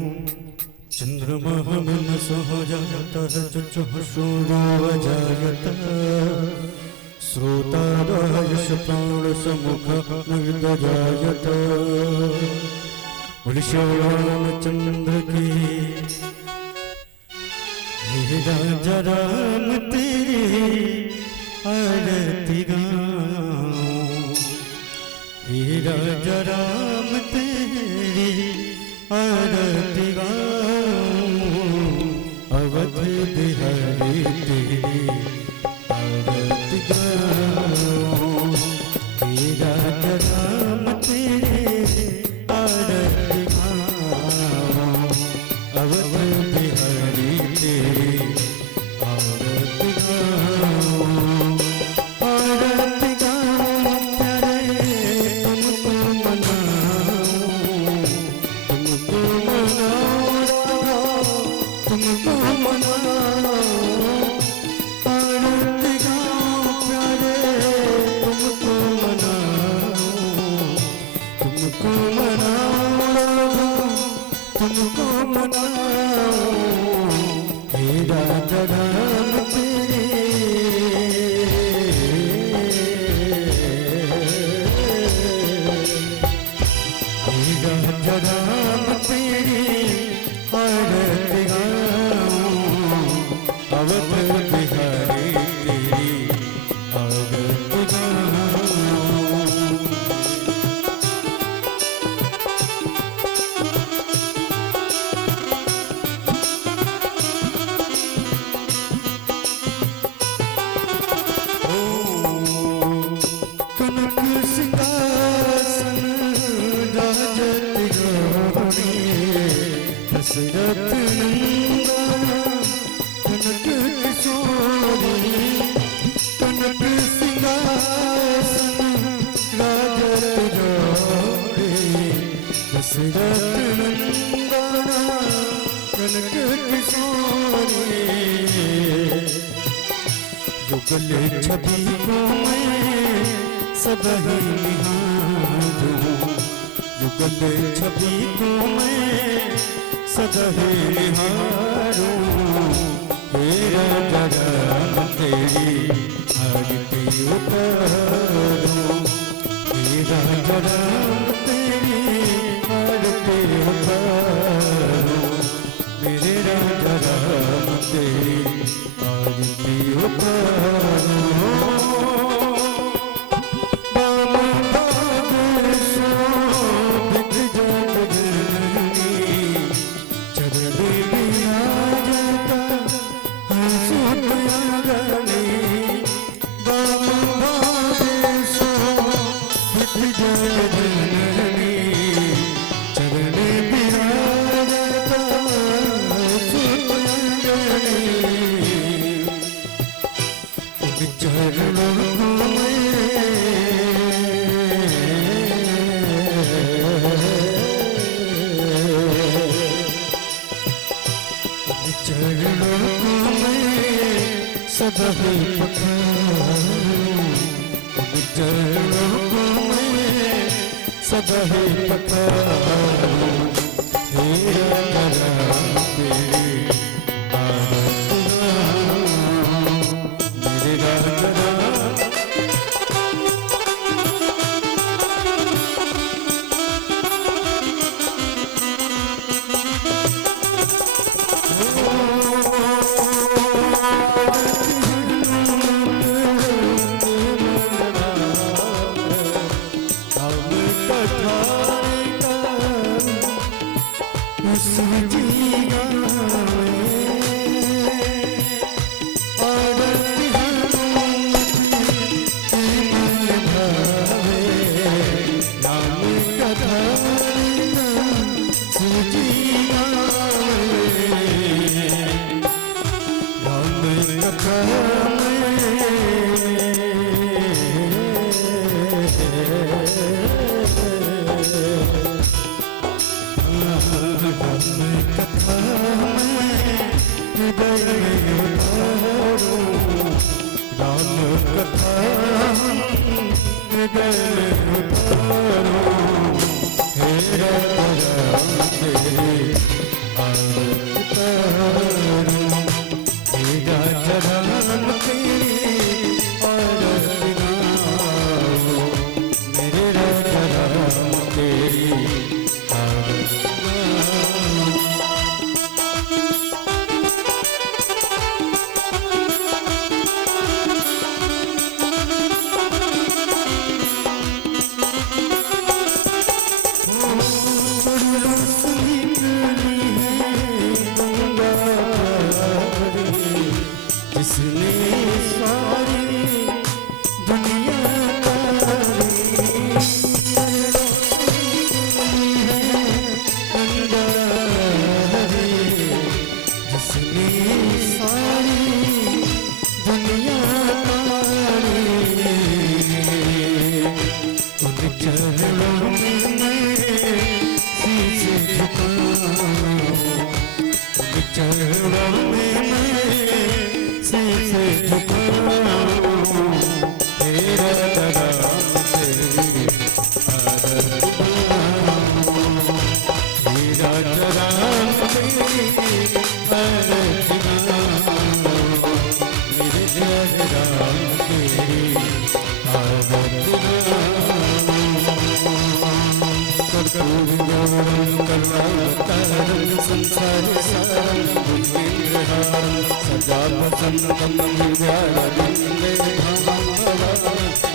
चंद्रमा मनसः जातः चक्षुः शूरोऽजायतः श्रोतारायश प्राणसमुखः नविदजायत बोलिए रामचंद्र की हे राजा राम तेरे आरती गाऊं हे राजा राम तेरी आरती गाऊं अवध बिहारी तेरी आरती गाऊं हे राजा राम तेरी आरती गाऊं अवध बिहारी तेरी आरती गाऊं आरती गाऊं प्यारे तुमको मनाऊं तुमको मनाऊं तुमको मनाऊं आरती गाऊं प्यारे तुमको मनाऊं तुमको मनाऊं तुमको मनाऊं हे राजा राम तेरी हे राजा राम तेरी आरती गाऊं अवध बिहारी तेरी आरती गाऊं कनक सिंहासन राजत गौरी दशरथ नंदन कनक किशोरी कनक सिंहासन राजत गौरी दशरथ नंदन कनक किशोरी युगले छवि को मैं सदहि निहारूं युगले छवि को मैं सदहि निहारूं हे राजा राम तेरी आरती उतारूं हे राजा राम तेरी आरती उतारूं मेरे राजा राम तेरी आरती उतारूं सदहि पखारूं चरणों को मैं सदहि पखारूं हे राजा राम तेरी आरती गाऊं मेरे राजा राम जिसने सारी दुनिया जिसने सारी दुनिया उन चरणों में शीश झुकाऊं, उन चरणों में शीश झुकाऊं, तेरा दराम तेरी आदत बनाऊं, तेरा दराम तेरी आदत बनाऊं, मेरे दराम तेरी आदत बनाऊं। संसार सारं बुद्धिहारं सदा वसन्तं विद्यारविन्दे भवं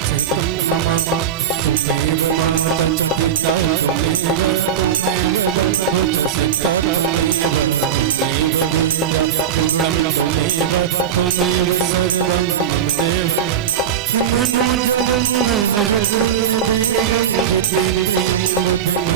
चैतं मम त्वमेव माता च पिता त्वमेव बन्धुः च शिखरमेव त्वमेव विद्या पूर्णं त्वमेव त्वमेव सर्वं मम देव मनोजवं